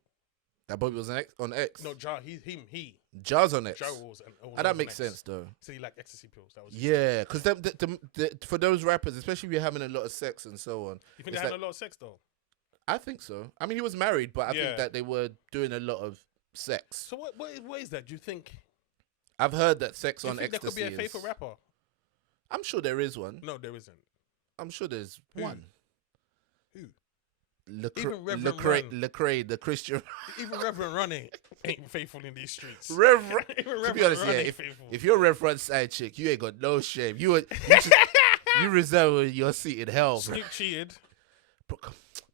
That Bobby was on X. No, Ja, he. Ja's on X. Ja was that makes sense though. So he liked ecstasy pills. That was because for those rappers, especially if you're having a lot of sex and so on. You think they had a lot of sex though? I think so. I mean, he was married, but I think that they were doing a lot of sex. So what is that? Do you think? I've heard that sex on ecstasy. There could be a faithful rapper. I'm sure there is one. No, there isn't. I'm sure there's one. Who? Even Lecrae, the Christian. Even Reverend Running ain't faithful in these streets. Reverend. To be honest, if you're Reverend side chick, you ain't got no shame. You reserve your seat in hell. Snoop cheated.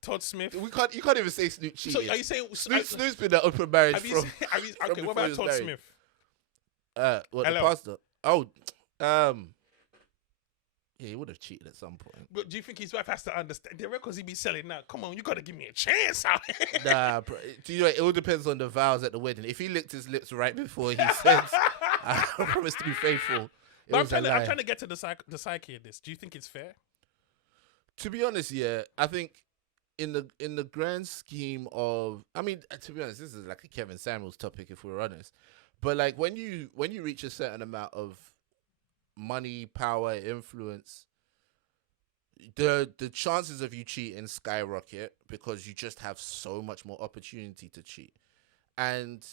Todd Smith. You can't even say Snoop cheated. So are you saying Snoop's been in an open marriage okay, what about Todd Smith? The pastor? Oh, yeah, he would have cheated at some point. But do you think his wife has to understand the records he be selling now? Come on, you got to give me a chance out here. Nah, bro. It all depends on the vows at the wedding. If he licked his lips right before he said, I promise to be faithful. But I'm trying to get to the psyche of this. Do you think it's fair? To be honest, yeah. I think in the grand scheme of, I mean, to be honest, this is like a Kevin Samuels topic if we're honest. But like when you reach a certain amount of money, power, influence, the chances of you cheating skyrocket because you just have so much more opportunity to cheat. And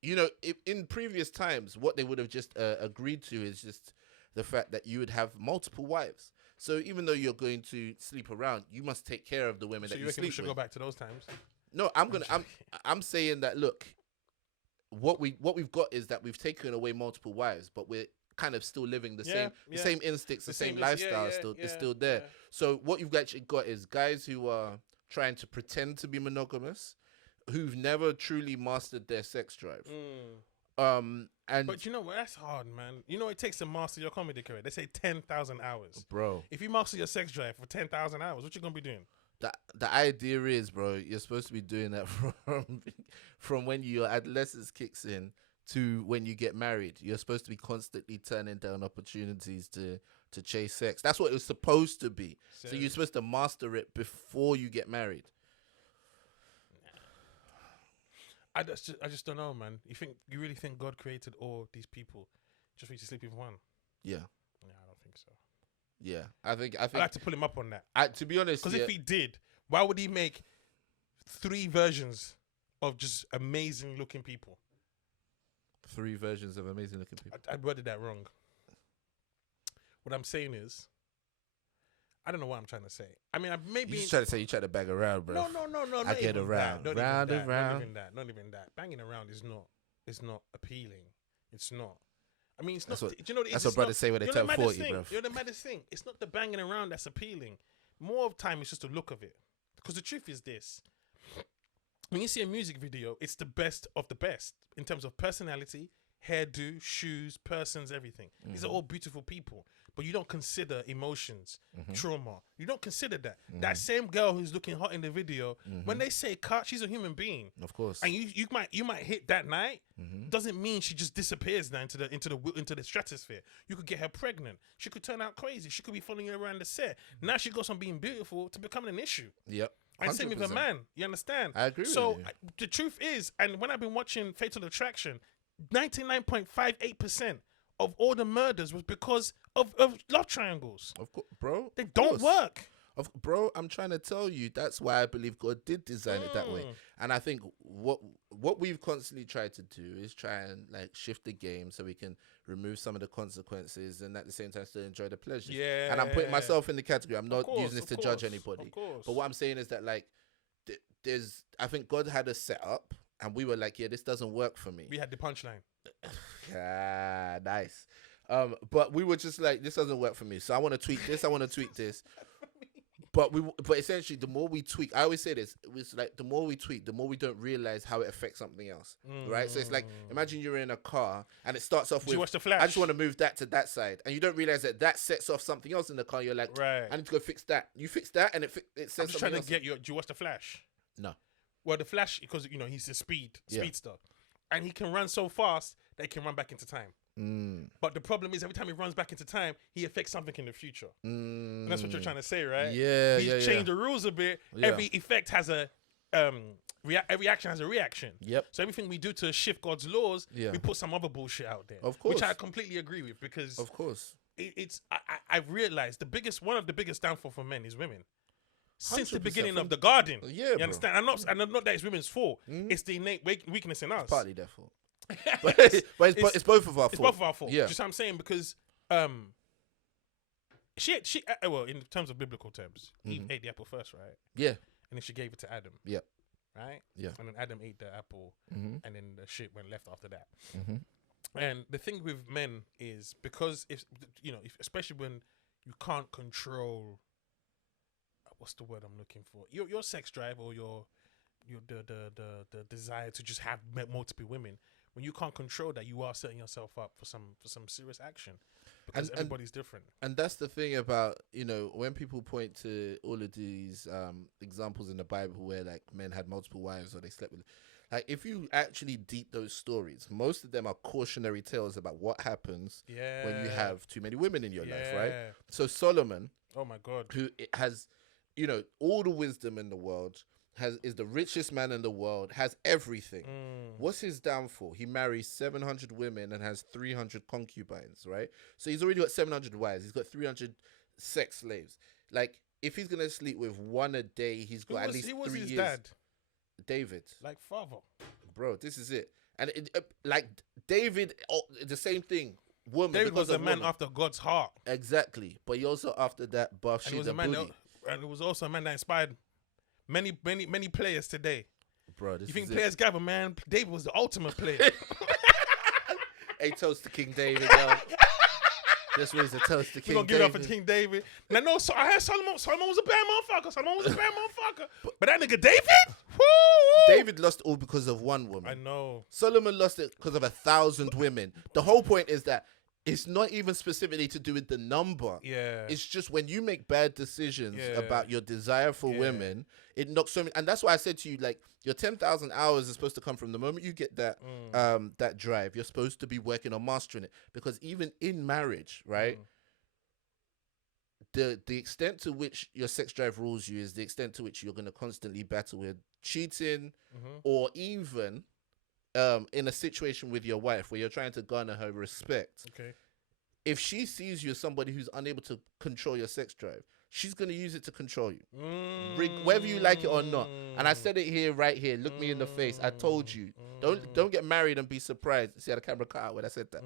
in previous times, what they would have just agreed to is just the fact that you would have multiple wives. So even though you're going to sleep around, you must take care of the women that you sleep with. So you reckon we should go back to those times? No, I'm saying that, look, what we've got is that we've taken away multiple wives, but we're kind of still living the same instincts, the same lifestyle is still there. Yeah. So what you've actually got is guys who are trying to pretend to be monogamous, who've never truly mastered their sex drive. And But you know what? That's hard, man. You know it takes to master your comedy career. They say 10,000 hours. bro, If you master your sex drive for 10,000 hours, what you gonna be doing? the idea is, bro, you're supposed to be doing that from when your adolescence kicks in to when you get married. You're supposed to be constantly turning down opportunities to chase sex. That's what it was supposed to be. So you're supposed to master it before you get married. I just don't know, man. You really think God created all these people just for you to sleep with one? Yeah. Yeah, I don't think so. Yeah, I think I'd like to pull him up on that. to be honest, Because if he did, why would he make 3 versions of just amazing looking people? 3 versions of amazing looking people. I worded that wrong. What I'm saying is, I don't know what I'm trying to say. I mean, maybe You just try to say you try to bang around, bro. No. I get around, Not round even and that. round. Not even that. Banging around is not appealing. It's not. I mean, it's not. That's what- do you know what it is? That's what It's brothers say when they you know turn the maddest 40, thing? bro. You know the maddest thing? It's not the banging around that's appealing. More of time, it's just the look of it. Because the truth is this: when you see a music video, it's the best of the best in terms of personality, hairdo, shoes, persons, everything. These are all beautiful people. But you don't consider emotions, trauma. You don't consider that. That same girl who's looking hot in the video, when they say cut, she's a human being. Of course. And you might hit that night. Doesn't mean she just disappears now into the stratosphere. You could get her pregnant. She could turn out crazy. She could be following you around the set. Now she goes from being beautiful to becoming an issue. Yep. And same with a 100%. man. You understand? I agree with so you. The truth is, and when I've been watching Fatal Attraction, 99.58% of all the murders was because of love triangles. Of course, bro. They don't work. Bro, I'm trying to tell you, that's why I believe God did design it that way. And I think what we've constantly tried to do is try and like shift the game so we can remove some of the consequences and at the same time still enjoy the pleasure. Yeah. And I'm putting myself in the category. I'm not course, using this to of judge course, anybody. of course. But what I'm saying is that like I think God had a setup and we were like, yeah, this doesn't work for me. We had the punchline. Nice. But we were just like, this doesn't work for me. So I want to tweak this. I want to tweak this. But essentially, the more we tweak, I always say this, it's like the more we tweak, the more we don't realize how it affects something else, right? So it's like, imagine you're in a car and it starts off Did with, you watch The Flash? I just want to move that to that side, and you don't realize that sets off something else in the car. You're like, Right. I need to go fix that. You fix that, and it sets I'm just trying something to else. get you. Do you watch The Flash? No. Well, The Flash, because he's a speedster, and he can run so fast that he can run back into time. But the problem is, every time he runs back into time, he affects something in the future. And that's what you're trying to say, right? Yeah, He's changed the rules a bit. Yeah. Every effect has a every action has a reaction. Yep. So everything we do to shift God's laws, Yeah. we put some other bullshit out there. Of course. Which I completely agree with, because Of course. I've realized one of the biggest downfall for men is women. Since the 100% beginning of from- the garden. Yeah, You bro. understand? And not that it's women's fault. It's the innate weakness in us. Partly their fault. But it's both of our fault. It's both of our fault. Yeah. Just what I'm saying, because she well, in terms of biblical terms, Eve ate the apple first, right? Yeah. And then she gave it to Adam. Yep. Right? Yeah. And then Adam ate the apple, and then the shit went left after that. Mm-hmm. And the thing with men is, because if especially when you can't control, what's the word I'm looking for? Your sex drive, or the desire to just have multiple women. When you can't control that, you are setting yourself up for some serious action, because everybody's different. And that's the thing about, when people point to all of these examples in the Bible where like men had multiple wives or they slept with, like if you actually deep those stories, most of them are cautionary tales about what happens when you have too many women in your life, right? So Solomon, Oh my God. who has, all the wisdom in the world, is the richest man in the world, has everything. What's his downfall? He marries 700 women and has 300 concubines, right? So he's already got 700 wives. He's got 300 sex slaves. Like, if he's going to sleep with one a day, he's got at least 3 his years. dad? David. Like father. Bro, this is it. And like David, the same thing. Woman. David was because a of man woman. after God's heart. Exactly. But he also, after that, And Bathsheba it was a man booty. and it was also a man that inspired many players today. Bro, this You think is players gather, man? David was the ultimate player. Hey, toast to King David, yo. This was a toast to We're King gonna give it up David. for King David. Now, no, so I heard Solomon was a bad motherfucker. Solomon was a bad motherfucker. But that nigga David? Woo! David lost all because of one I woman. know. Solomon lost it because of 1,000 women. The whole point is that it's not even specifically to do with the number. Yeah. It's just when you make bad decisions Yeah. about your desire for Yeah. women, it knocks so many. And that's why I said to you, like, your 10,000 hours is supposed to come from the moment you get that that drive. You're supposed to be working on mastering it. Because even in marriage, right, the extent to which your sex drive rules you is the extent to which you're going to constantly battle with cheating or even in a situation with your wife where you're trying to garner her respect. Okay. If she sees you as somebody who's unable to control your sex drive, she's going to use it to control you, whether you like it or not. And I said it here, right here. Look me in the face. I told you. Don't get married and be surprised. See how the camera cut out when I said that.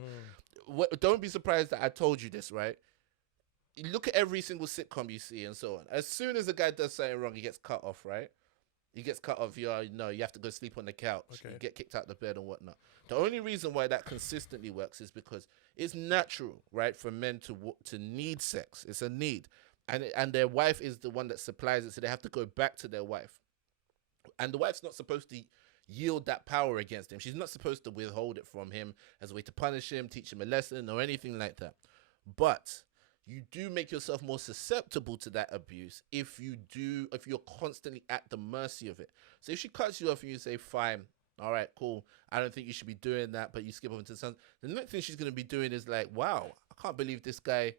Don't be surprised that I told you this, right? You look at every single sitcom you see and so on. As soon as a guy does something wrong, he gets cut off, right? He gets cut off. You have to go sleep on the couch. Okay. You get kicked out of the bed and whatnot. The only reason why that consistently works is because it's natural, right, for men to need sex. It's a need, and their wife is the one that supplies it, so they have to go back to their wife. And the wife's not supposed to yield that power against him. She's not supposed to withhold it from him as a way to punish him, teach him a lesson, or anything like that. But you do make yourself more susceptible to that abuse if you're constantly at the mercy of it. So if she cuts you off and you say, fine, all right, cool, I don't think you should be doing that, but you skip off into the sun, the next thing she's going to be doing is like, wow, I can't believe this guy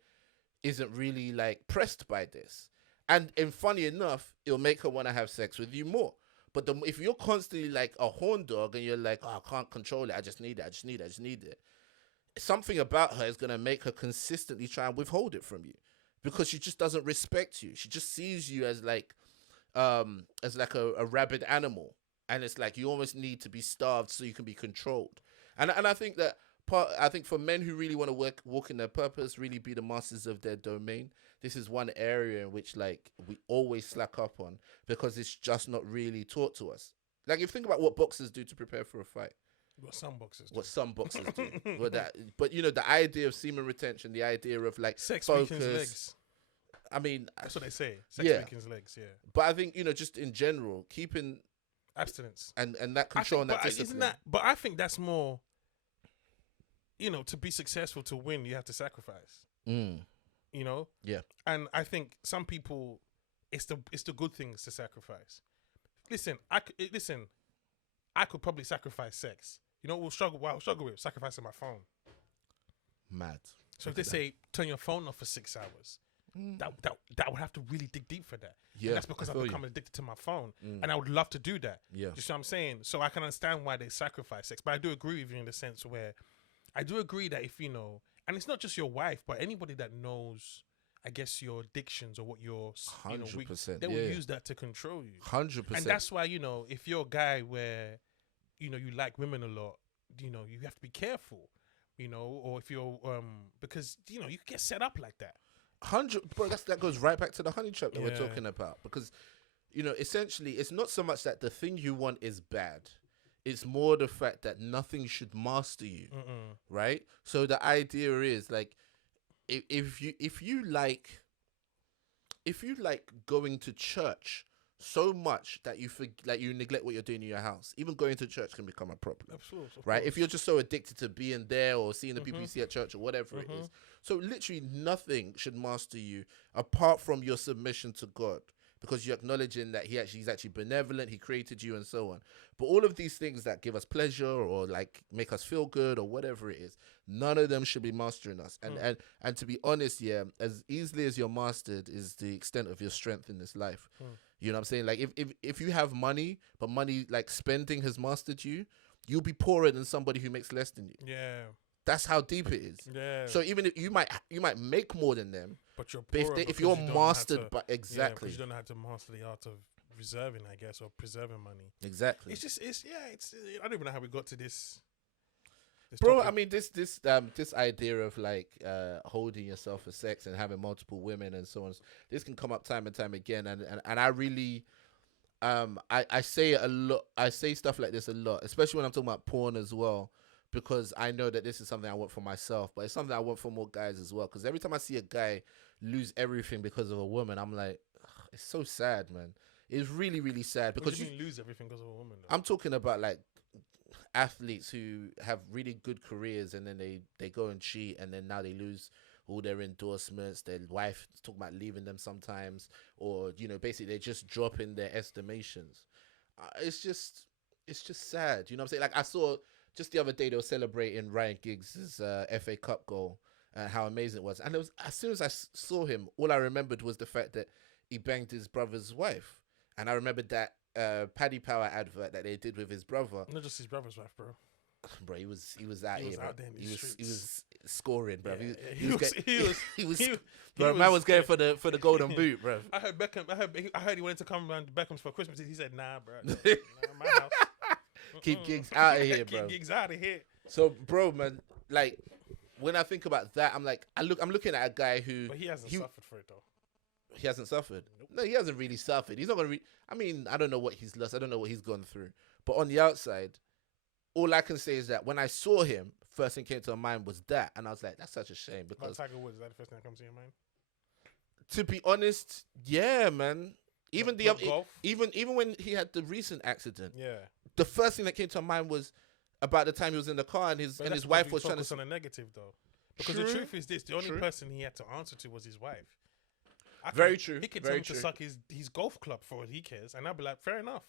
isn't really like pressed by this. And funny enough, it'll make her want to have sex with you more. But if you're constantly like a horn dog and you're like, oh, I can't control it, I just need it, something about her is going to make her consistently try and withhold it from you because she just doesn't respect you. She just sees you as like a rabid animal. And it's like you almost need to be starved so you can be controlled. And I think that I think for men who really want to walk in their purpose, really be the masters of their domain, this is one area in which like we always slack up on because it's just not really taught to us. Like if you think about what boxers do to prepare for a fight. What some boxers do. But you know, the idea of semen retention, the idea of like sex focus. weakens legs. I mean, that's what they say. Sex weakens legs. Yeah. But I think, you know, just in general, keeping abstinence and that control and that discipline. But I think that's more. You know, to be successful, to win, you have to sacrifice. You know. Yeah. And I think some people, it's the good things to sacrifice. Listen, I could probably sacrifice sex. You know what I'll struggle with? Sacrificing my phone. Mad. So if they say, turn your phone off for 6 hours, that would have to really dig deep for that. Yeah. And that's because I've become addicted to my phone. And I would love to do that. Yeah. You see what I'm saying? So I can understand why they sacrifice sex. But I do agree with you in the sense where I do agree that if, you know, and it's not just your wife, but anybody that knows, I guess, your addictions or what you're, you know, 100%, they will use that to control you. 100%. And that's why, you know, if you're a guy where, you know, you like women a lot, you know, you have to be careful, you know, or if you're, because, you know, you can get set up like that. 100, bro, that goes right back to the honey trap that we're talking about. Because, you know, essentially, it's not so much that the thing you want is bad. It's more the fact that nothing should master you, right? So the idea is like, if you like going to church so much that you neglect what you're doing in your house, even going to church can become a problem. Absolutely, right? If you're just so addicted to being there or seeing the people you see at church or whatever it is, so literally nothing should master you apart from your submission to God, because you're acknowledging that he's actually benevolent, he created you and so on. But all of these things that give us pleasure or like make us feel good or whatever it is, none of them should be mastering us. And to be honest, as easily as you're mastered is the extent of your strength in this life. You know what I'm saying? Like if you have money, but money like spending has mastered you, you'll be poorer than somebody who makes less than you. Yeah. That's how deep it is. Yeah. So even if you might make more than them, but you're poorer if you're mastered, but exactly, because you don't know how to master the art of reserving, I guess, or preserving money. Exactly. It's I don't even know how we got to this. Bro, topic. I mean this idea of like holding yourself for sex and having multiple women and so on. This can come up time and time again, and I really I say it a lot. I say stuff like this a lot, especially when I'm talking about porn as well. Because I know that this is something I want for myself, but it's something I want for more guys as well. Because every time I see a guy lose everything because of a woman, I'm like, it's so sad, man. It's really, really sad Because because you lose everything because of a woman. Though. I'm talking about like athletes who have really good careers and then they go and cheat and then now they lose all their endorsements. Their wife talking about leaving them sometimes, or basically they just drop in their estimations. It's just sad. You know what I'm saying? Like I saw just the other day they were celebrating Ryan Giggs' FA Cup goal and how amazing it was. And it was as soon as I saw him, all I remembered was the fact that he banged his brother's wife, and I remembered that Paddy Power advert that they did with his brother. Not just his brother's wife, bro. Bro, he was out here. Out there in the he was scoring, bro. Yeah, He was. Bro, man was going for the golden boot, bro. I heard Beckham. I heard he wanted to come around Beckham's for Christmas. He said, "Nah, bro, nah, my house. Keep Giggs out of here, bro. Keep Giggs out of here." So, bro, man, like when I think about that, I'm like, I'm looking at a guy who. But he hasn't suffered for it though. He hasn't suffered. Nope. No, he hasn't really suffered. He's not gonna. I mean, I don't know what he's lost. I don't know what he's gone through. But on the outside, all I can say is that when I saw him, first thing came to my mind was that, and I was like, that's such a shame because Tiger Woods, is that the first thing that comes to your mind? To be honest, yeah, man. Even golf? even when he had the recent accident, Yeah. the first thing that came to mind was about the time he was in the car and his wife was trying to on a negative though, because True. the truth is this: the only True. person he had to answer to was his wife. Very true. He could Very tell him true. to suck his golf club for what he cares, and I'd be like, fair enough.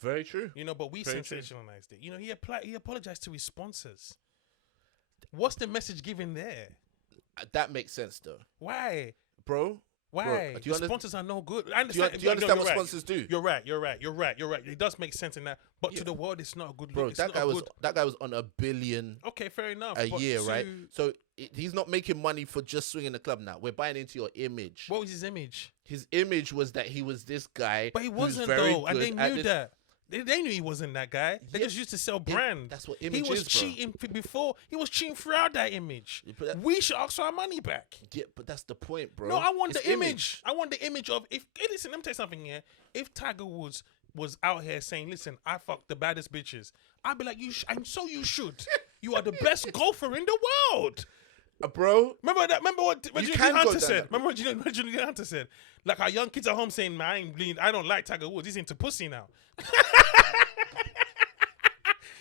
Very true. But we Very true. sensationalized it. He apologized to his sponsors. What's the message given there? That makes sense though, Why? bro. Why? do you The sponsors are no good. I Do you understand. understand what sponsors do? You're right. It does make sense in that, but to the world, it's not a good. Bro, It's that not guy was on $1 billion okay. Fair enough. a but year, right? So he's not making money for just swinging the club now. We're buying into your image. What was his image? His image was that he was this guy, But he who's wasn't very though, and they good at knew this. that. They knew he wasn't that guy. They Yeah. just used to sell brand. That's what image he was is, bro. cheating before. He was cheating throughout that image. But that- We should ask for our money back. Yeah, but that's the point, bro. No, I want It's the image. I want the image of if. Hey, listen, let me tell you something here. If Tiger Woods was out here saying, "Listen, I fucked the baddest bitches," I'd be like, and so you should. You are the best golfer in the world. Bro. Remember that? Remember what You Julian can go Hunter down said? that Remember what Julian Hunter said? Like our young kids at home saying, "Man, I don't like Tiger Woods. He's into pussy now."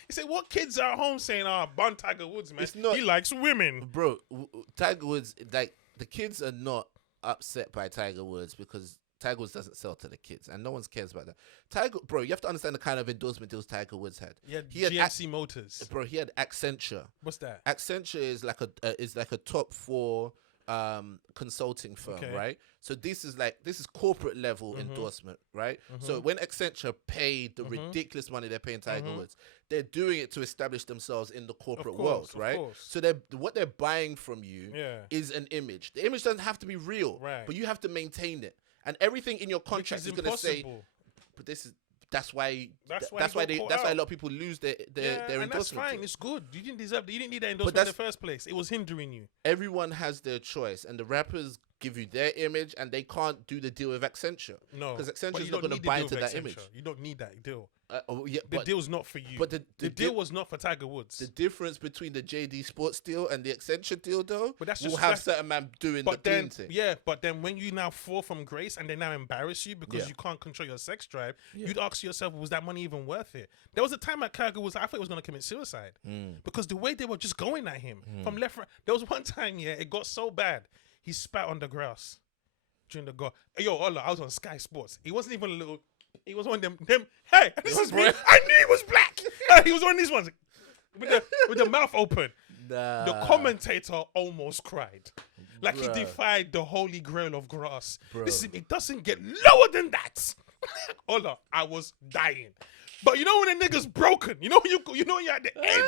He said, "What kids are at home saying, bun Tiger Woods, man? It's not- He likes women." Bro, Tiger Woods, like, the kids are not upset by Tiger Woods because Tiger Woods doesn't sell to the kids, and no one cares about that. Bro, you have to understand the kind of endorsement deals Tiger Woods had. He had GMC Motors. Bro, he had Accenture. What's that? Accenture is like a top 4 consulting firm, Okay. right? So this is corporate level endorsement, right? So when Accenture paid the ridiculous money they're paying Tiger Woods, they're doing it to establish themselves in the corporate world, right? So what they're buying from you is an image. The image doesn't have to be real, Right. but you have to maintain it. And everything in your contract is going to say, impossible. but that's why That's why a lot of people lose their and that's endorsement. fine. It's good. You didn't deserve that. You didn't need that endorsement in the first place. It was hindering you. Everyone has their choice, and the rappers give you their image, and they can't do the deal with Accenture. No, because but Accenture's you not don't going to need the buy deal into with that Accenture. image. You don't need that deal. Yeah, The deal's not for you. but the the deal was not for Tiger Woods. The difference between the JD Sports deal and the Accenture deal, though, But that's will just- have that's- certain man doing the But then, clean thing. but then when you now fall from grace and they now embarrass you because Yeah. you can't control your sex drive, you'd ask yourself, was that money even worth it? There was a time at Tiger Woods, I thought he was going to commit suicide because the way they were just going at him from left, right. There was one time, it got so bad, he spat on the grass during the goal. Hey, yo, Ola, I was on Sky Sports. He wasn't even a little. He was one of them. Hey, this is me. I knew he was black. He was one of these ones with the mouth open. Nah. The commentator almost cried. Like he Bruh. defied the holy grail of grass. Bro. Listen, it doesn't get lower than that. Ola, I was dying. But you know when the nigga's broken, you know you're at the end.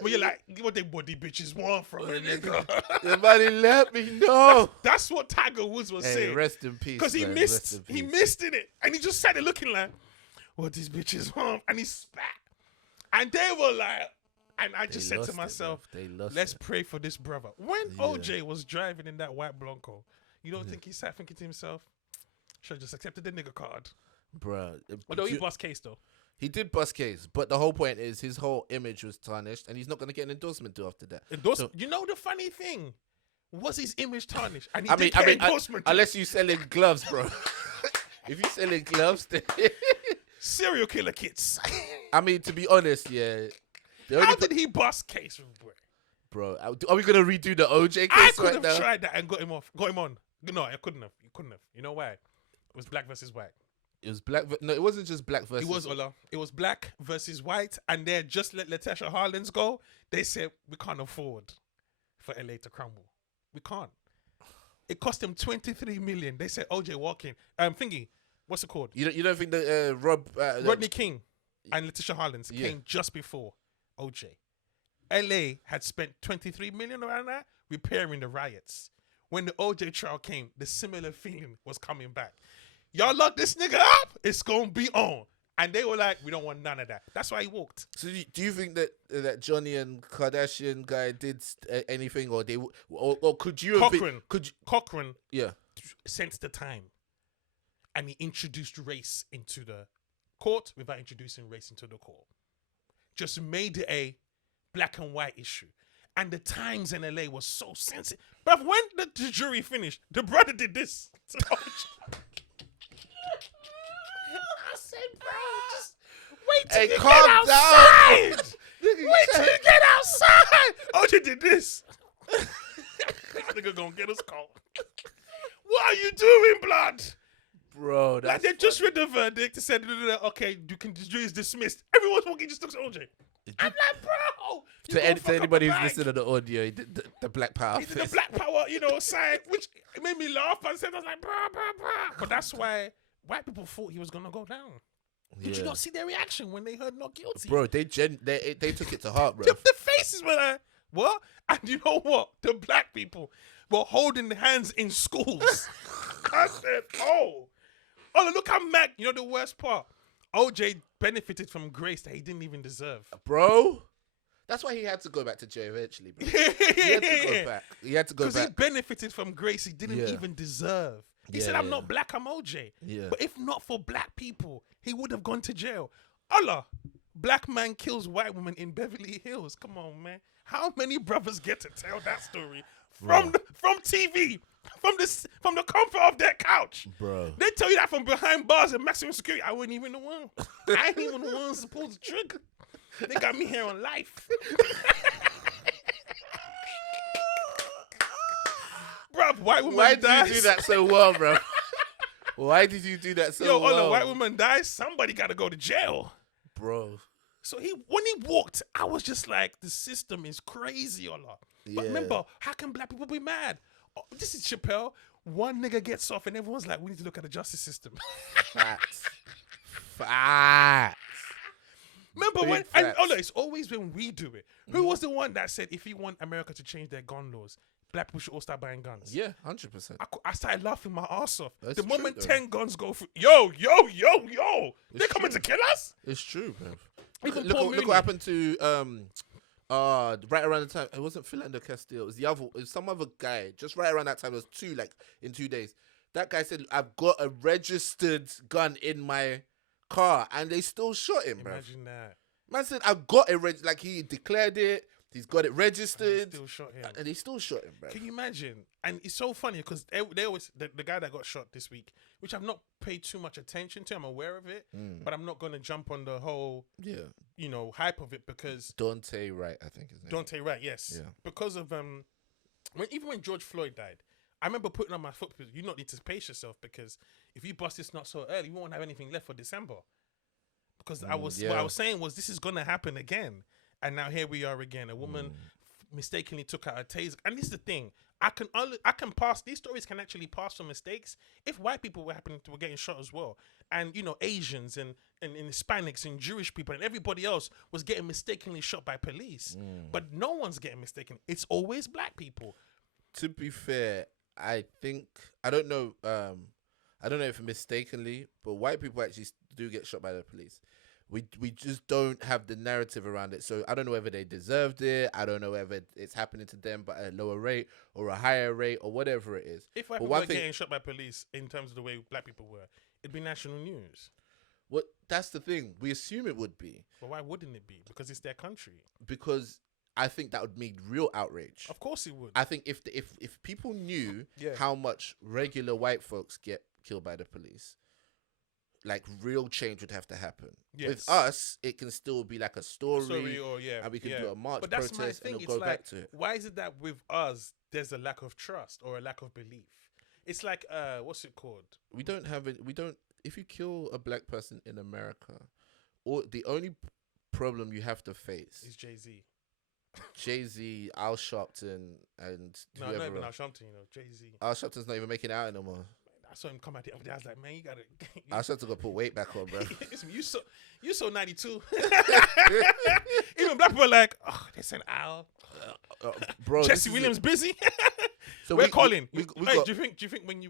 When you're like, what they body bitches want from a nigga. Somebody let me know. That's what Tiger Woods was Hey, saying. rest in peace. Because he man. missed. Rest in He peace. missed in it. And he just sat there looking like, what these bitches want? And he spat. And they were like, and I just said lost to it, myself, bro. They lost let's it. pray for this brother. When OJ was driving in that white Bronco, you don't think he sat thinking to himself, should have just accepted the nigga card? Bruh. Although he bust case though. He did bust case, but the whole point is his whole image was tarnished, and he's not going to get an endorsement deal after that. So- You know the funny thing? Was his image tarnished? And he I did mean, get endorsement. unless you selling gloves, bro. If you're selling gloves, then Serial killer kits. I mean, to be honest, yeah. How did he bust case with boy? Bro, are we gonna redo the OJ I case could right have now? tried that and got him off. Got him on. No, I couldn't have. You couldn't have. You know why? It was black versus white. It was black. No, it wasn't just black versus. It was Ola. It was black versus white, and they just let Letitia Harlins go. They said we can't afford for LA to crumble. We can't. It cost them 23 million. They said OJ walking. Thingy. What's it called? You don't think that Rodney King and Letitia Harlins came just before OJ. LA had spent 23 million around that repairing the riots. When the OJ trial came, the similar feeling was coming back. Y'all lock this nigga up, it's gonna be on. And they were like, we don't want none of that. That's why he walked. So do you think that Johnny and Kardashian guy did anything, or they, or could you have Cochran, Cochran yeah, sensed the time, and he introduced race into the court without introducing race into the court. Just made it a black and white issue. And the Times in LA was so sensitive. But when the jury finished, the brother did this. I said, bro, just wait till you get outside. Wait till you get outside. OJ did this. This nigga gonna get us caught. What are you doing, blood? Bro, Like they just read the verdict and said, okay, the jury is dismissed. Everyone's walking just looks at OJ. I'm like, bro. To anybody who's listening to the audio, he did the Black Power. He did the Black Power, sign, which made me laugh. And said, I was like, bro. But that's why white people thought he was gonna go down. Did you not see their reaction when they heard not guilty? Bro, they took it to heart, bro. The faces were like, what? And you know what? The black people were holding hands in schools. I said, oh, look how mad. You know the worst part? OJ benefited from grace that he didn't even deserve. Bro, that's why he had to go back to jail eventually, bro. He had to go back. He had to go back. Because he benefited from grace he didn't even deserve. He said, I'm not black, I'm OJ. Yeah. But if not for black people, he would have gone to jail. Allah, black man kills white woman in Beverly Hills. Come on, man. How many brothers get to tell that story from TV? From the comfort of their couch. Bro. They tell you that from behind bars and maximum security. I wasn't even the one. I ain't even the one supposed to trigger. They got me here on life. Bro, white woman Why dies. did you do that so well, bro? Why did you do that so well? Yo, a white woman dies, somebody got to go to jail. Bro. So when he walked, I was just like, the system is crazy, Allah. But remember, how can black people be mad? Oh, this is Chappelle. One nigga gets off and everyone's like, we need to look at the justice system. Facts. Remember Big when, facts. and Ola, it's always when we do it. Who was the one that said, if you want America to change their gun laws, black people should all start buying guns? Yeah, 100%. I started laughing my ass off. That's the true, moment though. 10 guns go through, yo, they're coming true. to kill us? It's true, bro. Even Look Paul what Mooney. happened to right around the time. It wasn't Philando Castile. It was it was some other guy. Just right around that time. It was two, like in 2 days. That guy said, "I've got a registered gun in my car," and they still shot him, bro. Imagine that. Man said, "I've got it. Like he declared it. He's got it registered." Still shot him. And they still shot him, bro. Can you imagine? And it's so funny because they always the guy that got shot this week, which I've not paid too much attention to. I'm aware of it, but I'm not gonna jump on the whole hype of it because Daunte Wright, I think his name. Daunte Wright, yes, because of when George Floyd died, I remember putting on my foot. You not need to pace yourself because if you bust this not so early, you won't have anything left for December. Because what I was saying was this is gonna happen again, and now here we are again. A woman mistakenly took out a taser, and this is the thing. I can pass these stories can actually pass for mistakes if white people were getting shot as well, and Asians and Hispanics and Jewish people and everybody else was getting mistakenly shot by police, but no one's getting mistaken. It's always black people. To be fair, I think I don't know if mistakenly, but white people actually do get shot by the police. We just don't have the narrative around it. So I don't know whether they deserved it. I don't know whether it's happening to them but at a lower rate or a higher rate or whatever it is. If white people were getting shot by police in terms of the way black people were, it'd be national news. What? That's the thing. We assume it would be. But why wouldn't it be? Because it's their country. Because I think that would mean real outrage. Of course it would. I think if people knew how much regular white folks get killed by the police, like real change would have to happen. Yes. With us, it can still be like a story, or and we can do a march but that's my protest, thing. and It's it'll go like, back to it. why is it that with us there's a lack of trust or a lack of belief? It's like what's it called? We don't have it. We don't. If you kill a black person in America, or the only problem you have to face Is Jay-Z. Jay-Z, Al Sharpton, and No, whoever not even Al else. Sharpton, Jay-Z. Al Sharpton's not even making it out anymore. I saw him come out the other day. I was like, man, you gotta. Al Sharpton got to put weight back on, bro. you so 92. Even black people are like, oh, they said Al. Bro, Jesse Williams busy. So We're calling. We Hey, got, do you think when you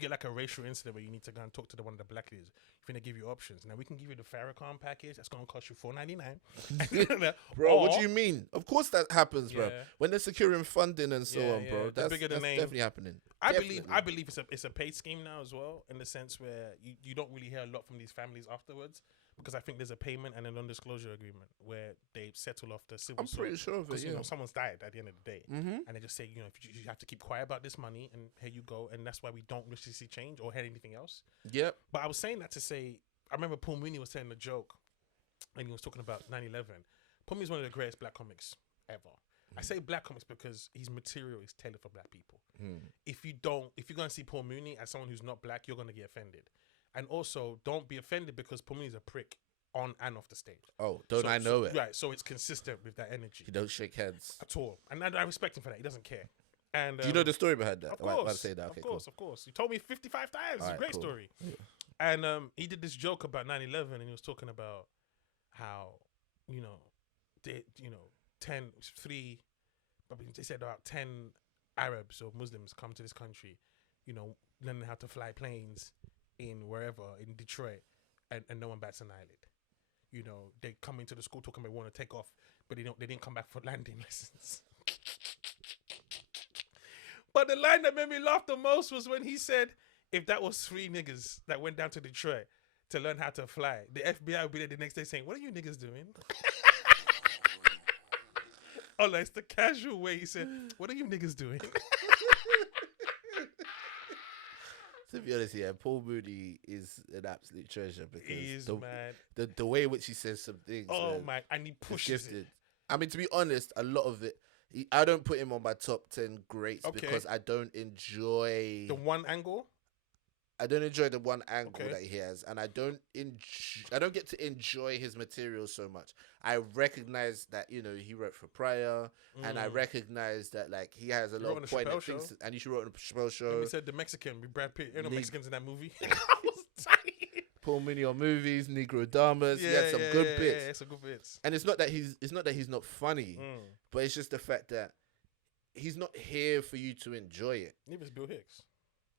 get like a racial incident where you need to go and talk to one of the black leaders, you think they give you options? Now we can give you the Farrakhan package. That's gonna cost you $4.99. bro, what do you mean? Of course that happens, bro. Yeah. When they're securing funding and so on, bro. They're That's bigger than name. definitely happening. I Definitely. believe it's a paid scheme now as well, in the sense where you don't really hear a lot from these families afterwards, because I think there's a payment and a non-disclosure agreement where they settle off the civil. I'm pretty sure of it. Because Yeah. someone's died at the end of the day, Mm-hmm. and they just say, if you have to keep quiet about this money, and here you go, and that's why we don't really see change or hear anything else. Yep. But I was saying that to say, I remember Paul Mooney was telling a joke, and he was talking about 9/11. Paul Mooney is one of the greatest black comics ever. I say black comics because his material is tailored for black people. If you're going to see Paul Mooney as someone who's not black, you're going to get offended. And also, don't be offended because Paul Mooney's a prick on and off the stage. Oh, don't I know it? Right, so it's consistent with that energy. He don't shake hands. At all. And I respect him for that. He doesn't care. And Do you know the story behind that? Of Why course. say that? Okay, Of course. You told me 55 times. It's a Alright, great cool. story. Yeah. And he did this joke about 9/11, and he was talking about how, they 10 Arabs or Muslims come to this country, learning how to fly planes in wherever, in Detroit, and no one bats an eyelid. They come into the school talking about want to take off, but they didn't come back for landing lessons. But the line that made me laugh the most was when he said, if that was 3 niggas that went down to Detroit to learn how to fly, the FBI would be there the next day saying, what are you niggas doing? Oh, like, it's the casual way he said, what are you niggas doing? To be honest, yeah, Paul Mooney is an absolute treasure because He is, man. the way in which he says some things. Oh, man, my. And he is pushes it. gifted. I mean, to be honest, a lot of it, I don't put him on my top 10 greats Okay. because I don't enjoy The one angle? the one angle Okay. that he has, and I don't get to enjoy his material so much. I recognize that he wrote for Pryor, and I recognize that like he has a lot wrote on of the poignant Chappelle things, Show. and he wrote on the Chappelle And Show. we said the Mexican with Brad Pitt. Ain't no Neg- Mexicans in that movie. I was tired. Paul Mooney on movies, Negro Damas. He had some good bits. Yeah, some good bits. And it's not that he's not funny, but it's just the fact that he's not here for you to enjoy it. Neither is Bill Hicks.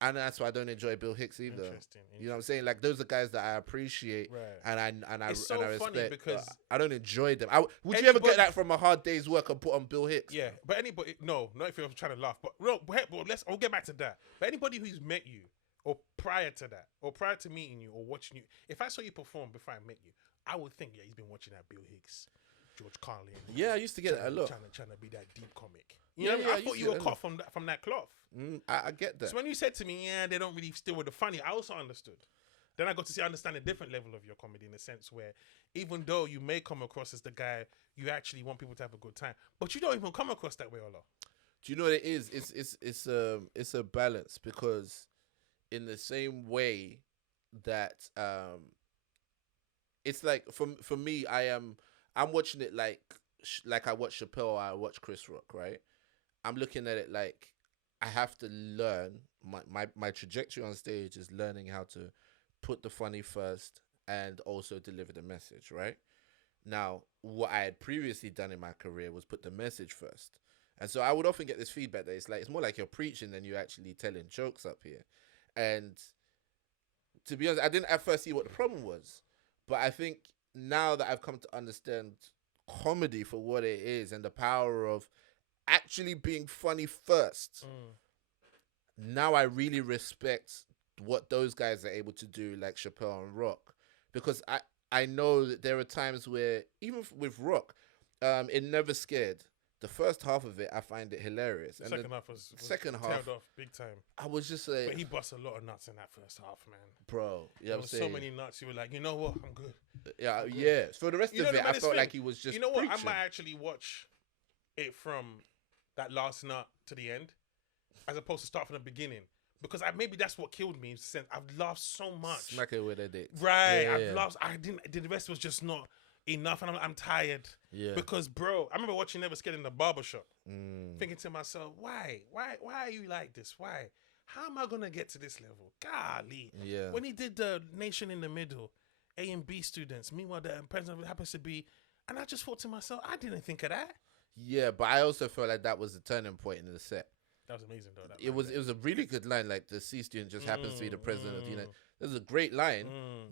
And that's why I don't enjoy Bill Hicks either. Interesting. You know what I'm saying? Like those are guys that I appreciate, Right. and I It's so respect. funny because I don't enjoy them. Would you ever anybody- get that from a hard day's work and put on Bill Hicks? Yeah, but anybody, no, not if you're trying to laugh. But I'll get back to that. But anybody who's met you, or prior to that, or prior to meeting you, or watching you, if I saw you perform before I met you, I would think, he's been watching that Bill Hicks, George Carlin. Yeah, I used to get that a lot. Trying to be that deep comic. Yeah, I I thought used you to were get that cut from that cloth. I get that. So when you said to me, they don't really still with the funny, I also understood. Then I got to understand a different level of your comedy in the sense where even though you may come across as the guy you actually want people to have a good time, but you don't even come across that way, Ola. Do you know what it is? It's a balance because in the same way that it's like for me I'm watching it like I watch Chappelle or I watch Chris Rock, right? I'm looking at it like I have to learn my trajectory on stage is learning how to put the funny first and also deliver the message, right? Now, what I had previously done in my career was put the message first. And so I would often get this feedback that it's more like you're preaching than you're actually telling jokes up here. And to be honest, I didn't at first see what the problem was. But I think now that I've come to understand comedy for what it is and the power of actually being funny first, now I really respect what those guys are able to do, like Chappelle and Rock. Because I know that there are times where, even with Rock, in Never Scared, The first half of it, I find it hilarious, and Second half was second half, tailed off big time. I was just But like, he bust a lot of nuts in that first half, man. bro, you know There what I'm was saying? so many nuts. You were like, you know what? I'm good. Yeah, I'm good. yeah. For the rest You know of the it, I maddest felt thing? like he was just. You know what? Preaching. I might actually watch it from that last nut to the end, as opposed to start from the beginning, because maybe that's what killed me. Since I've laughed so much, Smack it with a dick. right? Yeah, I've laughed. I didn't. The rest was just not enough, and I'm tired. Yeah. Because, bro, I remember watching Never Scared in the barbershop, Mm. thinking to myself, why are you like this? Why? How am I gonna get to this level? Golly. Yeah. When he did the Nation in the Middle, A and B students, meanwhile the president happens to be, and I just thought to myself, I didn't think of that. Yeah, but I also felt like that was the turning point in the set. That was amazing, though. It was a really good line. Like the C student just happens to be the president of the United. This is a great line,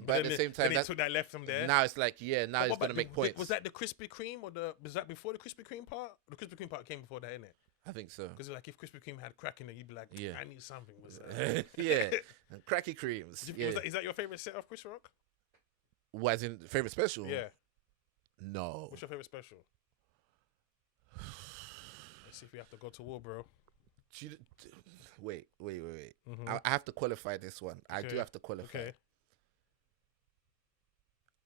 but at the same time, they took that left from there. now it's like, yeah, now But he's what gonna about make points. Was that the Krispy Kreme was that before the Krispy Kreme part? The Krispy Kreme part came before that, innit? I think so. Because like if Krispy Kreme had crack in it, you'd be like, Yeah. I need something. Was Yeah, and cracky creams. Yeah. Is that your favorite set of Chris Rock? Was in favorite special? Yeah. No. What's your favorite special? Let's see if we have to go to war, bro. Wait. Mhm. I have to qualify this one. I do Okay. have to qualify. Okay.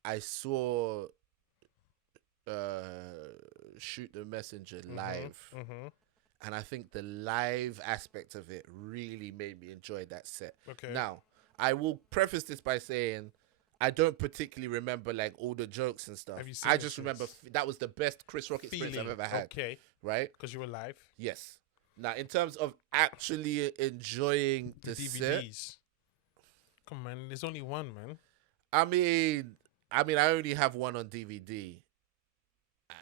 I saw Shoot the Messenger live, and I think the live aspect of it really made me enjoy that set. Okay. Now, I will preface this by saying I don't particularly remember like all the jokes and stuff. Have you seen I it just remember since? that was the best Chris Rock experience I've ever had. Okay. Right? Because you were live. Yes. Now, in terms of actually enjoying the set, DVDs. Come on, man. There's only one, man. I mean, I only have one on DVD,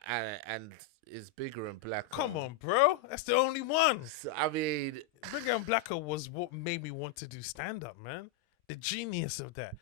and it's bigger and blacker. Come on, bro. That's the only one. So, I mean, Bigger and Blacker was what made me want to do stand-up, man. The genius of that.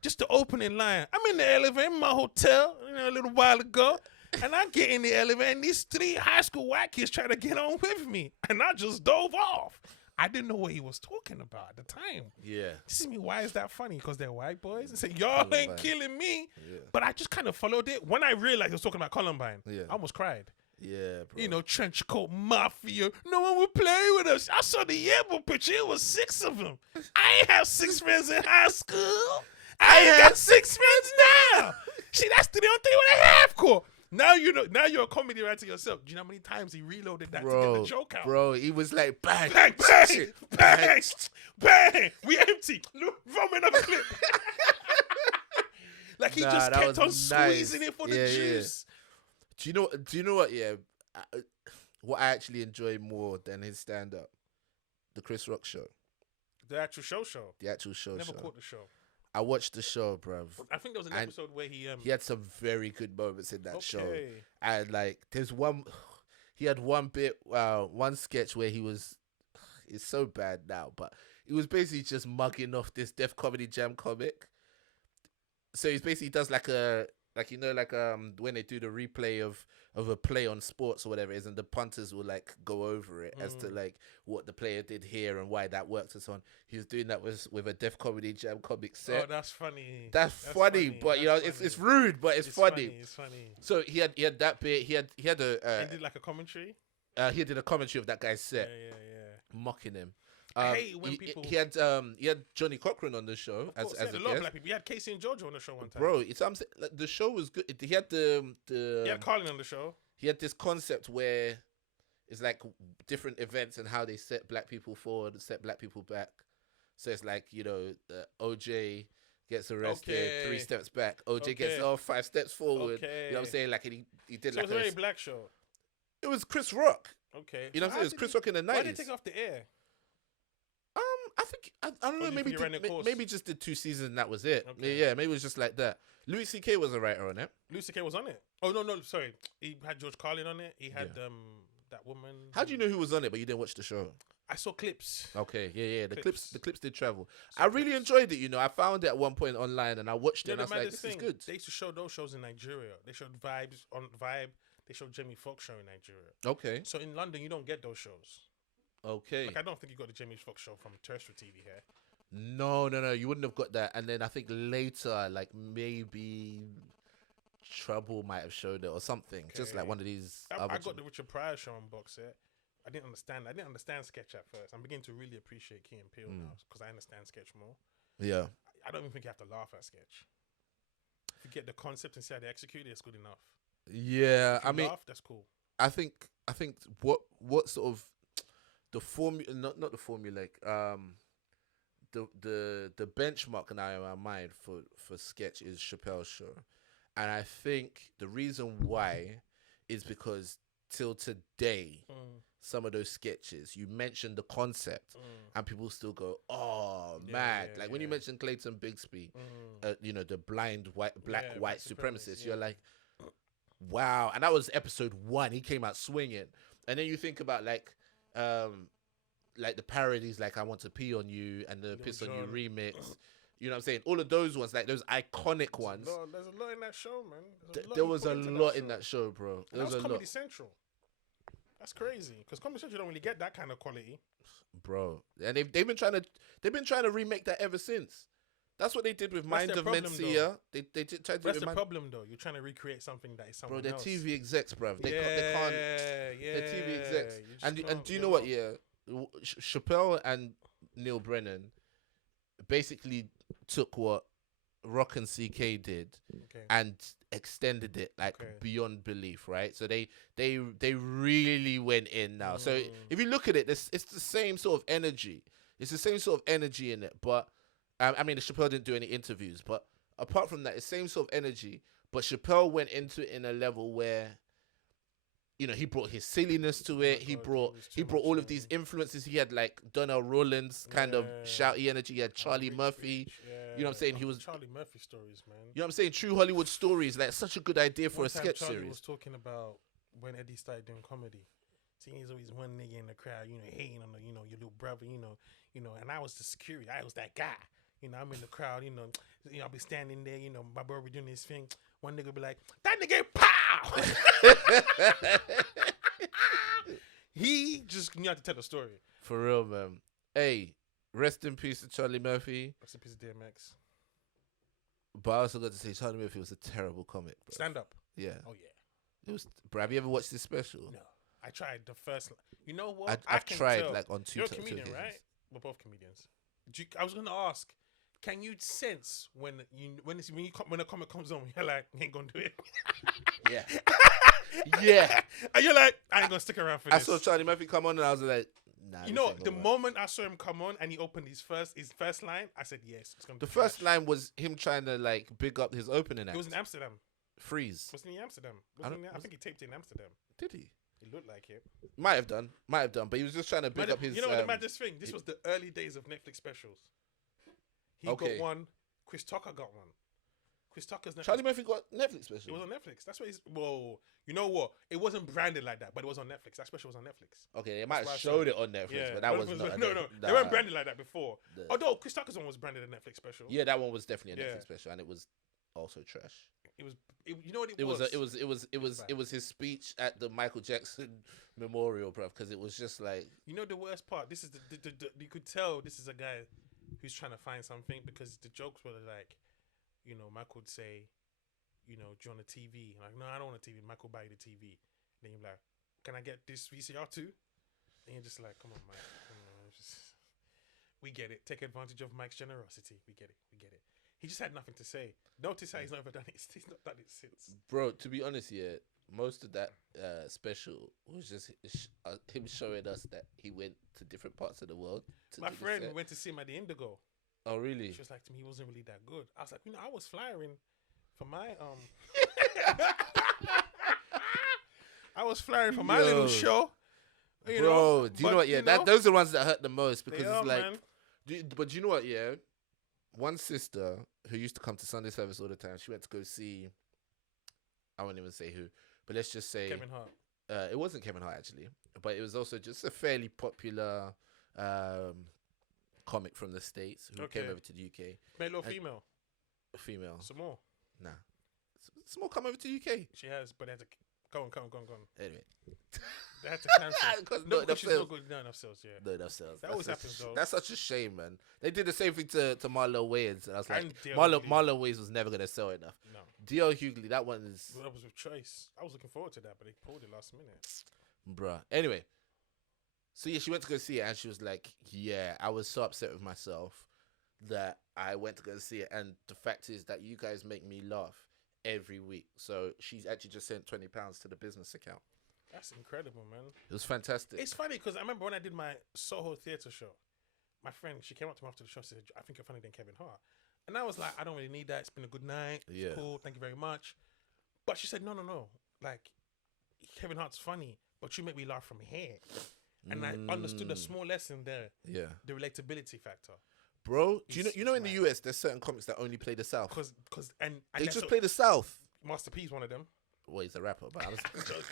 Just the opening line. I'm in the elevator in my hotel, a little while ago, and I get in the elevator, and these 3 high school white kids try to get on with me, and I just dove off. I didn't know what he was talking about at the time. yeah, This is me. Why is that funny? Because they're white boys. And say, y'all ain't Columbine. killing me. Yeah. But I just kind of followed it. When I realized he was talking about Columbine, Yeah. I almost cried. yeah, bro. Trench coat mafia. No one would play with us. I saw the yearbook picture. It was 6 of them. I ain't have 6 friends in high school. I ain't got 6 friends now. See, that's the damn thing with a half court. Now you know. Now you're a comedy writer yourself. Do you know how many times he reloaded that to get the joke out? Bro, he was like bang, Bang, bang, shit, bang, bang. We empty. Look, throw me another clip. Like he Nah, just that kept was on nice. squeezing it for the Yeah, yeah. juice. Do you know what? Yeah, what I actually enjoy more than his stand up, the Chris Rock show, The actual show. the actual show. Never caught the show. I watched the show, bruv. I think there was an And episode where he He had some very good moments in that show, okay. and like there's one, he had one bit, one sketch where he was, it's so bad now, but he was basically just mugging off this Def Comedy Jam comic. So he's basically does like when they do the replay of a play on sports or whatever it is, and the punters will like go over it as to like what the player did here and why that works and so on. He was doing that with a Def Comedy Jam comic set. Oh, that's funny. That's funny, but you know it's rude, but it's funny. It's funny. So he had that bit. He had He did like a commentary. he did a commentary of that guy's set, Yeah. mocking him. I hate when people. He had Johnny Cochran on the show Of course, as he a had a lot of guest. black people. He had Casey and Jojo on the show one time. Bro, it's I'm saying, like, the show was good. He had He had Carlin on the show. he had this concept where it's like different events and how they set black people forward, set black people back. So it's like, OJ gets arrested, 3 steps back. OJ gets Okay. 5 steps forward. Okay. You know what I'm saying? Like he did So like it was a very black show. it was Chris Rock. Okay. You know what I'm saying? It was Chris Rock in the 90s. Why did they take off the air? I think I don't know. you Maybe think he ran the course? maybe just did 2 seasons and that was it. Okay. Yeah, maybe it was just like that. Louis C.K. was a writer on it. Lucy K was on it. Oh no, sorry. He had George Carlin on it. He had that woman. How do you know who was on it, but you didn't watch the show? I saw clips. Okay, yeah. The Clips. clips did travel. Saw I really clips. enjoyed it. I found it at one point online and I watched it You and know I was the like, maddest this is thing? good. They used to show those shows in Nigeria. They showed Vibes on Vibe. They showed Jamie Foxx show in Nigeria. Okay, So in London, you don't get those shows. okay. Like I don't think you got the Jamie Foxx show from terrestrial TV here. No, you wouldn't have got that. And then I think later, like maybe Trouble might have showed it or something. Just like one of these. I got the Richard Pryor show on box set. I didn't understand sketch at first. I'm beginning to really appreciate Key and Peele now because I understand sketch more. Yeah. I don't even think you have to laugh at sketch. If you get the concept and see how they execute it, it's good enough. Yeah, I mean, laugh, that's cool. I think what sort of the formula, not the formula, the benchmark now in my mind for sketch is Chappelle's show, and I think the reason why is because till today, some of those sketches you mentioned the concept, and people still go, "Oh, mad!" Like when you mentioned Clayton Bigsby, the blind white supremacist, you're like, "Wow!" And that was episode 1. He came out swinging, and then you think about like the parodies, like "I Want to Pee on You" and the "Piss on You" remix. You know what I'm saying? All of those ones, like those iconic ones. There's a lot in that show, man. There was a lot in that show, bro. There was Comedy Central. That's crazy because Comedy Central don't really get that kind of quality, bro. And they've been trying to remake that ever since. That's what they did with Mind of Mencia. They tried to. That's the problem, though. You're trying to recreate something that is someone else. Bro, they're TV execs, bro. They can't. They're TV execs. And do you know what? Yeah, Chappelle and Neil Brennan basically took what Rock and CK did and extended it beyond belief, right? So they really went in now. So if you look at it, it's the same sort of energy. It's the same sort of energy in it. But I mean, Chappelle didn't do any interviews, but apart from that, it's the same sort of energy. But Chappelle went into it in a level where, he brought his silliness to it. He brought all of these influences. He had like Donnell Rawlins kind of shouty energy. He had Charlie Murphy. You know what I'm saying? He was Charlie Murphy stories, man. You know what I'm saying? True Hollywood stories. Like such a good idea for a sketch Charlie series. was talking about when Eddie started doing comedy. See, he's always one nigga in the crowd, hating on the, your little brother, and I was the security. I was that guy. I'm in the crowd, I'll be standing there, my brother doing this thing. One nigga be like, that nigga, pow! He just knew how to tell a story. For real, man. Hey, rest in peace to Charlie Murphy. Rest in peace to DMX. But I also got to say, Charlie Murphy was a terrible comic, bro. Stand up. Yeah. Oh, yeah. It was. Bro, have you ever watched this special? No. I tried the first. You know what? I've tried on two. You're a comedian, right? We're both comedians. I was gonna ask, can you sense when a comic comes on, you're like, you ain't gonna do it? Yeah. Yeah. And you're like, I ain't gonna stick around for this. I saw Charlie Murphy come on and I was like, nah. The moment I saw him come on and he opened his first line, I said, yes, it's gonna be the first line was him trying to like big up his opening act. It was in Amsterdam. Freeze. Wasn't he in Amsterdam? I think he taped it in Amsterdam. Did he? It looked like it. Might have done. But he was just trying to big up his. You know what the maddest thing? This was the early days of Netflix specials. He got one. Chris Tucker got one. Chris Tucker's Netflix. Charlie Murphy got Netflix special. It was on Netflix. That's what he's. Whoa. You know what? It wasn't branded like that, but it was on Netflix. That special was on Netflix. Okay, they might have showed it on Netflix, but that was not. No. They weren't branded like that before. Although Chris Tucker's one was branded a Netflix special. Yeah, that one was definitely a Netflix special, and it was also trash. You know what it was? It was his speech at the Michael Jackson memorial, bruv, because it was just like. You know the worst part? This is you could tell this is a guy who's trying to find something because the jokes were like, Michael would say, do you want a TV? I'm like, no, I don't want a TV. Michael buy you the TV. Then you're like, can I get this VCR too? And you're just like, come on, Mike. We get it. Take advantage of Mike's generosity. We get it. He just had nothing to say. Notice how he's not ever done it. He's not done it since. Bro, to be honest, yeah, most of that special was just him showing us that he went to different parts of the world. My friend went to see him at the Indigo. Oh, really? She was like to me, he wasn't really that good. I was like, I was flying for my I was flying for my little show. Bro, do you know what? Yeah, those are the ones that hurt the most because it's like. But do you know what? Yeah, one sister who used to come to Sunday service all the time. She went to go see. I won't even say who, but let's just say Kevin Hart. It wasn't Kevin Hart actually, but it was also just a fairly popular comic from the States who came over to the UK. Male or female? Female. Some more. Nah. Some more come over to the UK. She has, but they had to go on. Anyway. They had to cancel. 'Cause No, not enough because she's not sales. good. Not enough sales. Yeah. No enough sales. That always happens, though. That's such a shame, man. They did the same thing to Marlo Wayans, and I was like, And D.L. Hughley. Marlo Wayans was never gonna sell enough. No. D.L. Hughley, that one is, Well, that was with choice. I was looking forward to that, but they pulled it last minute. bruh. Anyway, so yeah, she went to go see it, and she was like, "Yeah, I was so upset with myself that I went to go see it, and the fact is that you guys make me laugh every week." So she's actually just sent £20 to the business account. That's incredible, man. It was fantastic. It's funny because I remember when I did my Soho theatre show, my friend, she came up to me after the show and said, I think you're funnier than Kevin Hart. And I was like, I don't really need that. It's been a good night. It's Yeah. cool. Thank you very much. But she said, no. Like, Kevin Hart's funny, but you make me laugh from here. And I understood a small lesson there. Yeah, The relatability factor. bro. Do you know? It's You know, in the mad. US, there's certain comics that only play the South. And They that's just what- play the South. Master P's one of them. Well, he's a rapper, but I was,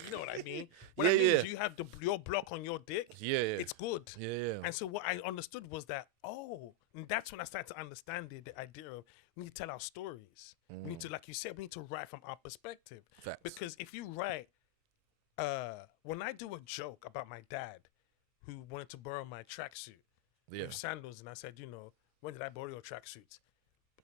You know what I mean? What I Yeah, mean yeah. is you have your block on your dick. yeah, It's good. yeah. And so what I understood was that, and that's when I started to understand the idea of we need to tell our stories. We need to, like you said, we need to write from our perspective. Facts. Because if you write, when I do a joke about my dad who wanted to borrow my tracksuit Yeah, with sandals, and I said, when did I borrow your tracksuit?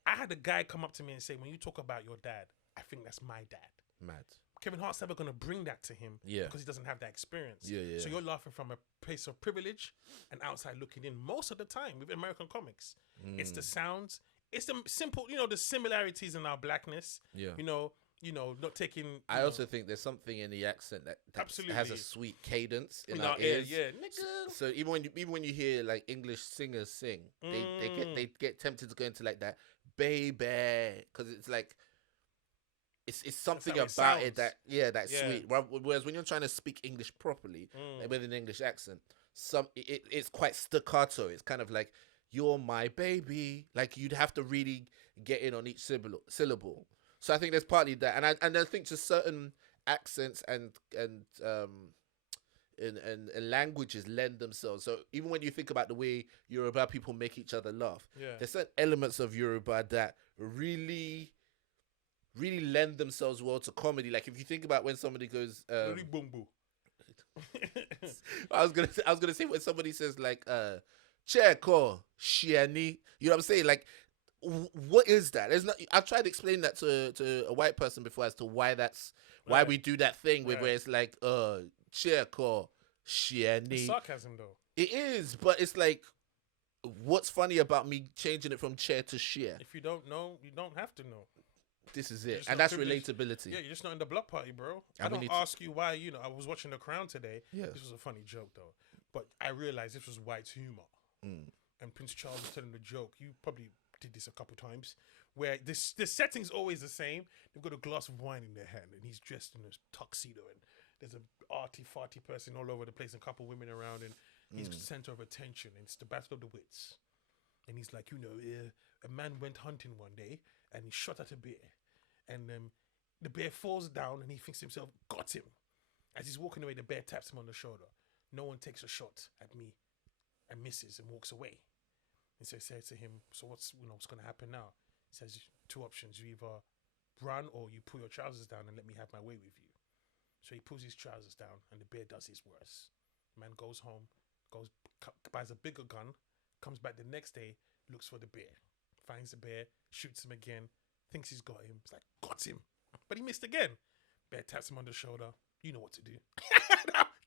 I had a guy come up to me and say, when you talk about your dad, I think that's my dad. mad. Kevin Hart's never going to bring that to him Yeah. because he doesn't have that experience. Yeah. So you're laughing from a place of privilege and outside looking in most of the time with American comics. It's the sounds. It's the simple, the similarities in our blackness. Yeah. Not taking. I also think there's something in the accent that has Absolutely. a sweet cadence in in our our ear, ears. yeah. Nigga. So even when you hear like English singers sing, they get tempted to go into like that baby, because it's like it's something how it about it sounds. that's Yeah. sweet. Whereas when you're trying to speak English properly with an English accent, it's quite staccato. It's kind of like, you're my baby. Like you'd have to really get in on each syllable. So I think there's partly that, and I think just certain accents and languages lend themselves. So even when you think about the way Yoruba people make each other laugh, Yeah. there's certain elements of Yoruba that really lend themselves well to comedy. Like if you think about when somebody goes, Really boom boom. I was gonna say when somebody says like Cheko Shiani, you know what I'm saying? Like what is that? There's not. I've tried to explain that to a white person before as to why why we do that thing with where it's like Cheko It's Shiani. sarcasm though. It is, but it's like, what's funny about me changing it from chair to sheer? If you don't know, you don't have to know. This is You're it, just and not that's privileged. relatability. Yeah, you're just not in the block party, bro. And I we don't need to- ask you why. I was watching The Crown today. Yeah. This was a funny joke though, but I realized this was white humor. And Prince Charles was telling the joke. You probably did this a couple times, where the setting's always the same. They've got a glass of wine in their hand, and he's dressed in a tuxedo, and there's a arty-farty person all over the place, and a couple women around, and he's the center of attention. And it's the battle of the wits, and he's like, a man went hunting one day, and he shot at a bear, and the bear falls down, and he thinks to himself, got him. As he's walking away, the bear taps him on the shoulder. No one takes a shot at me, and misses and walks away. And so he says to him, so what's going to happen now? He says, two options. You either run or you pull your trousers down and let me have my way with you. So he pulls his trousers down and the bear does his worst. The man goes home, buys a bigger gun, comes back the next day, looks for the bear, finds the bear, shoots him again, thinks he's got him. It's like, got him. But he missed again. Bear taps him on the shoulder. You know what to do.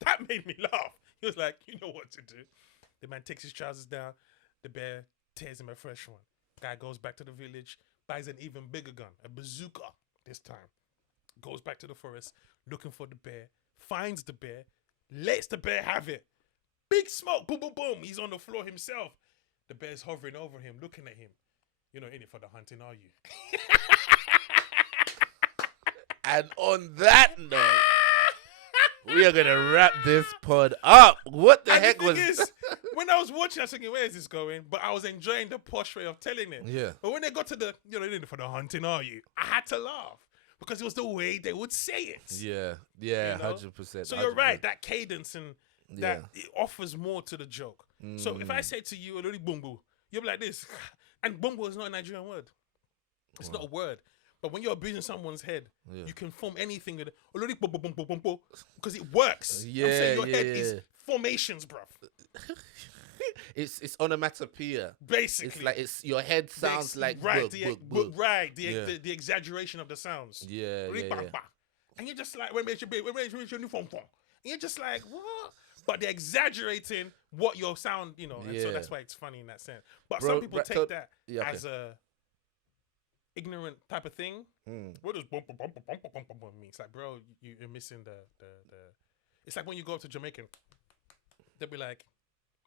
that made me laugh. He was like, you know what to do. The man takes his trousers down. The bear tears him a fresh one. Guy goes back to the village, buys an even bigger gun, a bazooka this time. Goes back to the forest, looking for the bear, finds the bear, lets the bear have it. Big smoke, boom, boom, boom. He's on the floor himself. The bear's hovering over him, looking at him. You're not in it for the hunting, are you? And on that note, we are gonna wrap this pod up. What the And heck the was? thing is, when I was watching, I was thinking, where is this going? But I was enjoying the posh way of telling it. Yeah. But when they got to the, you're not in it for the hunting, are you? I had to laugh because it was the way they would say it. Yeah, You know? 100%. So you're right. That cadence and that Yeah. it offers more to the joke. So if I say to you, "Olori Bumbu," you'll be like this. And Bumbu is not a Nigerian word. It's not a word. But when you're abusing someone's head, Yeah. you can form anything with it. Because it works. Yeah, I'm saying your yeah, head yeah. is formations, bruv. It's onomatopoeia. Basically. It's like your head sounds like book. The exaggeration of the sounds. Yeah. And you're just like, when and you're just like, what? But they're exaggerating what your sound, you know, and so that's why it's funny in that sense. But some people take that as a ignorant type of thing. What does bump mean? It's like, bro, you're missing the. It's like when you go up to Jamaican, they'll be like,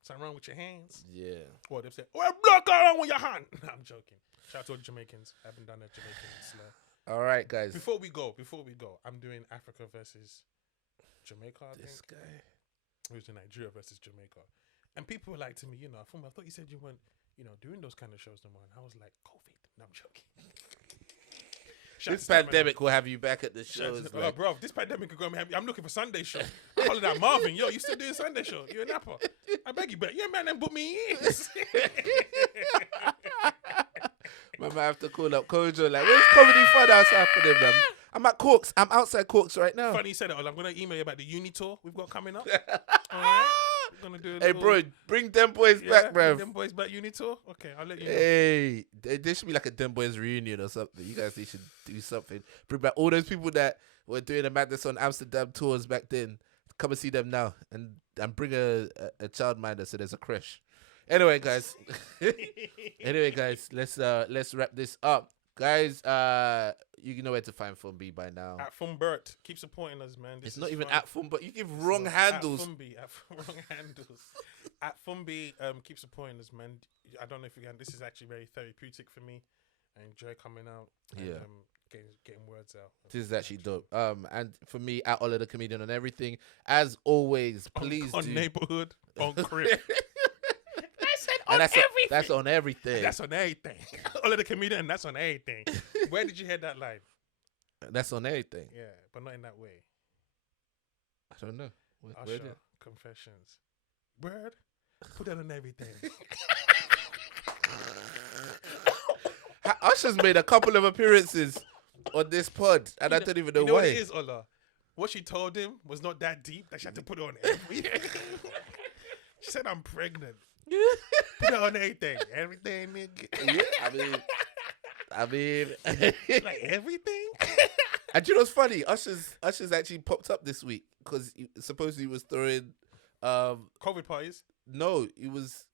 something wrong with your hands? Yeah. Or they'll say, well, block wrong with your hand. No, I'm joking. Shout out to all the Jamaicans. I haven't done that Jamaican slur. All right, guys. Before we go, I'm doing Africa versus Jamaica. This guy. Who's in Nigeria versus Jamaica. And people were like to me, you know, I thought you said you weren't, you know, doing those kind of shows no more. And I was like, COVID. No, I'm joking. This pandemic will have you back at the shows. Bro, this pandemic could go. I'm looking for Sunday show. I called that Marvin. Yo, you still doing Sunday show? You a napper? I beg you, yeah, man, then put me in. I might have to call up Kojo. Like, where's Comedy Funhouse happening, man? I'm at Corks. I'm outside Corks right now. Funny you said it. I'm gonna email you about the uni tour we've got coming up. All right. We're gonna do. Hey, bro, bring them boys back, bro. Them boys back uni tour. Okay, I'll let you know. Hey, there should be like a Dem Boys reunion or something. You guys, they should do something. Bring back all those people that were doing the Madness on Amsterdam tours back then. Come and see them now, and bring a childminder so there's a crash. Anyway, guys. Let's wrap this up, guys. You know where to find Funmbi by now. At Fumbert, keep supporting us, man. It's not even at Funmbi. You give wrong handles. At Funmbi, wrong handles. At Funmbi, keep supporting us, man. I don't know if you can. This is actually very therapeutic for me. I enjoy coming out. And, getting words out. This is actually dope. And for me, at olathecomedian on everything. As always, please on do. neighborhood, on crib. That's on everything. That's on everything. Olathecomedian, that's on everything. Where did you hear that line? That's on everything. Yeah, but not in that way. I don't know. Usher, Confessions. Word? Put that on everything. Usher's made a couple of appearances on this pod, and I don't even know why. What it is, Ola? What she told him was not that deep that she had to put it on everything. She said, I'm pregnant. Put it on everything. Everything, nigga. Yeah, I mean, like everything. And you know what's funny? Usher's actually popped up this week because supposedly he was throwing COVID parties. No, he was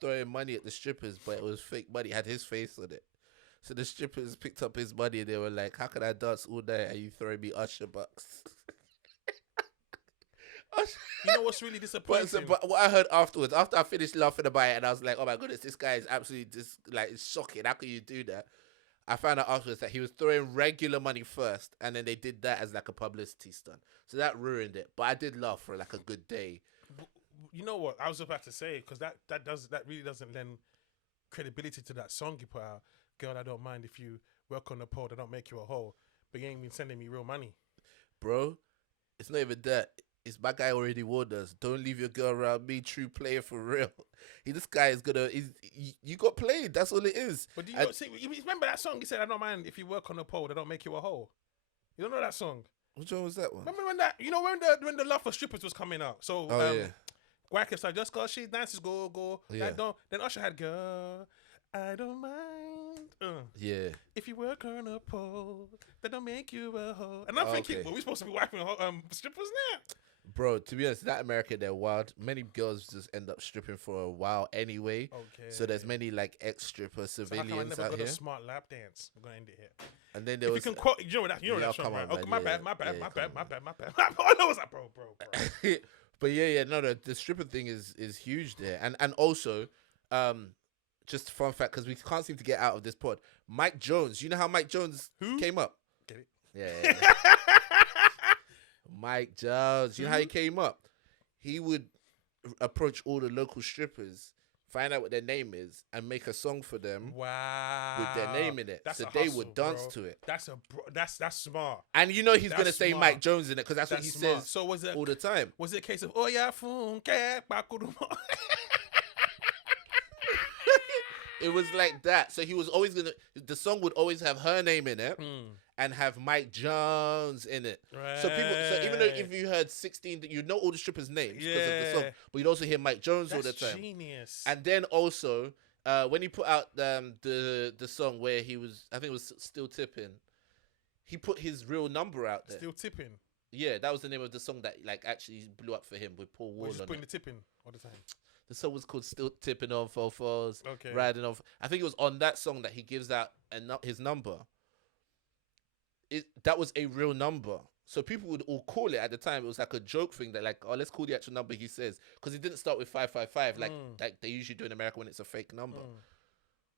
throwing money at the strippers, but it was fake money. It had his face on it. So the strippers picked up his money and they were like, "How can I dance all night and you throwing me Usher bucks?" You know what's really disappointing? But what I heard afterwards, after I finished laughing about it, and I was like, "Oh my goodness, this guy is absolutely it's shocking. How can you do that?" I found out afterwards that he was throwing regular money first, and then they did that as like a publicity stunt. So that ruined it. But I did laugh for like a good day. You know what I was about to say, because that really doesn't lend credibility to that song you put out. Girl, I don't mind if you work on the pole, I don't make you a hoe, but you ain't been sending me real money, bro. It's not even that. It's my guy already warned us. Don't leave your girl around me. True player for real. This guy is gonna. You got played. That's all it is. But do you remember that song? He said, "I don't mind if you work on the pole, I don't make you a hoe." You don't know that song? Which one was that one? Remember when that? You know when the Love for Strippers was coming out? So Wack was like, "Just cause she dances, go." Yeah. Then Usher had "Girl, I don't mind." Yeah. If you work on a pole, that don't make you a hoe. And I'm thinking, well, we supposed to be wiping strippers now. Bro, to be honest, that America, they're wild. Many girls just end up stripping for a while anyway. Okay. So there's many like ex-stripper civilians so how come I never out got here. A smart lap dance. We're gonna end it here. And then there if was. You can quote. You know that. You know that song, right? On, my bad. My bad. I know what's up, bro. But yeah, no, the stripper thing is huge there, and also, just a fun fact because we can't seem to get out of this pod. Mike Jones, you know how Mike Jones came up? Get it? Yeah. Mike Jones, you know how he came up? He would approach all the local strippers, find out what their name is, and make a song for them. Wow. With their name in it. So they would dance to it. That's smart. And you know he's going to say Mike Jones in it because that's what he says all the time. Was it a case of, oh yeah, It was like that. So he was always the song would always have her name in it and have Mike Jones in it. Right. So even though if you heard 16, you know all the strippers' names because of the song, but you'd also hear Mike Jones all the time. Genius. And then also, when he put out the song where he was, I think it was Still Tipping, he put his real number out there. Still Tipping. Yeah, that was the name of the song that like actually blew up for him with Paul Wall. Just on putting it. the tipping all the time. The song was called Still Tipping on 4/4s, Okay. Riding off. I think it was on that song that he gives out his number. That was a real number. So people would all call it at the time. It was like a joke thing that like, oh, let's call the actual number he says. Because he didn't start with 555 like they usually do in America when it's a fake number.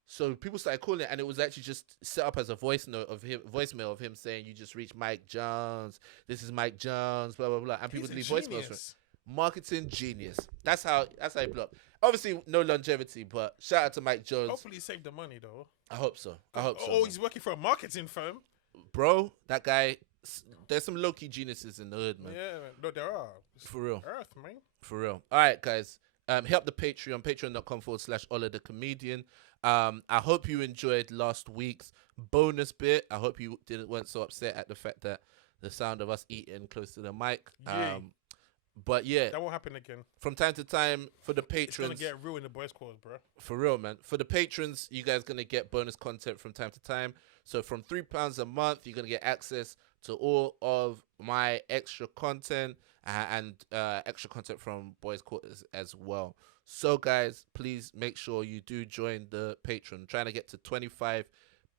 So people started calling it, and it was actually just set up as a voicemail of him saying, "You just reached Mike Jones. This is Mike Jones." Blah blah blah. And people would leave voicemails for it. Marketing genius. That's how it blew up. Obviously, no longevity, but shout out to Mike Jones. Hopefully, he saved the money though. I hope so. Oh, he's working for a marketing firm. Bro, that guy. There's some low key geniuses in the hood, man. Yeah, no, there are. For real. Earth, man. For real. All right, guys. Hit up the Patreon, patreon.com/olathecomedian. I hope you enjoyed last week's bonus bit. I hope you weren't so upset at the fact that the sound of us eating close to the mic. But yeah, that won't happen again. From time to time, for the patrons, it's gonna get ruined in the boys' quarters, bro. For real, man. For the patrons, you guys gonna get bonus content from time to time. So from £3 a month, you're gonna get access to all of my extra content and extra content from boys' quarters as well. So guys, please make sure you do join the Patreon. I'm trying to get to 25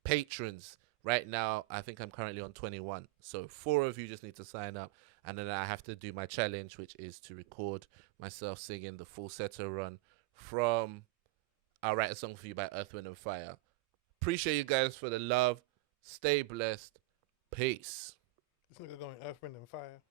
patrons right now. I think I'm currently on 21. So 4 of you just need to sign up. And then I have to do my challenge, which is to record myself singing the falsetto run from I'll Write a Song for You by Earth, Wind & Fire. Appreciate you guys for the love. Stay blessed. Peace. This nigga going Earth, Wind & Fire.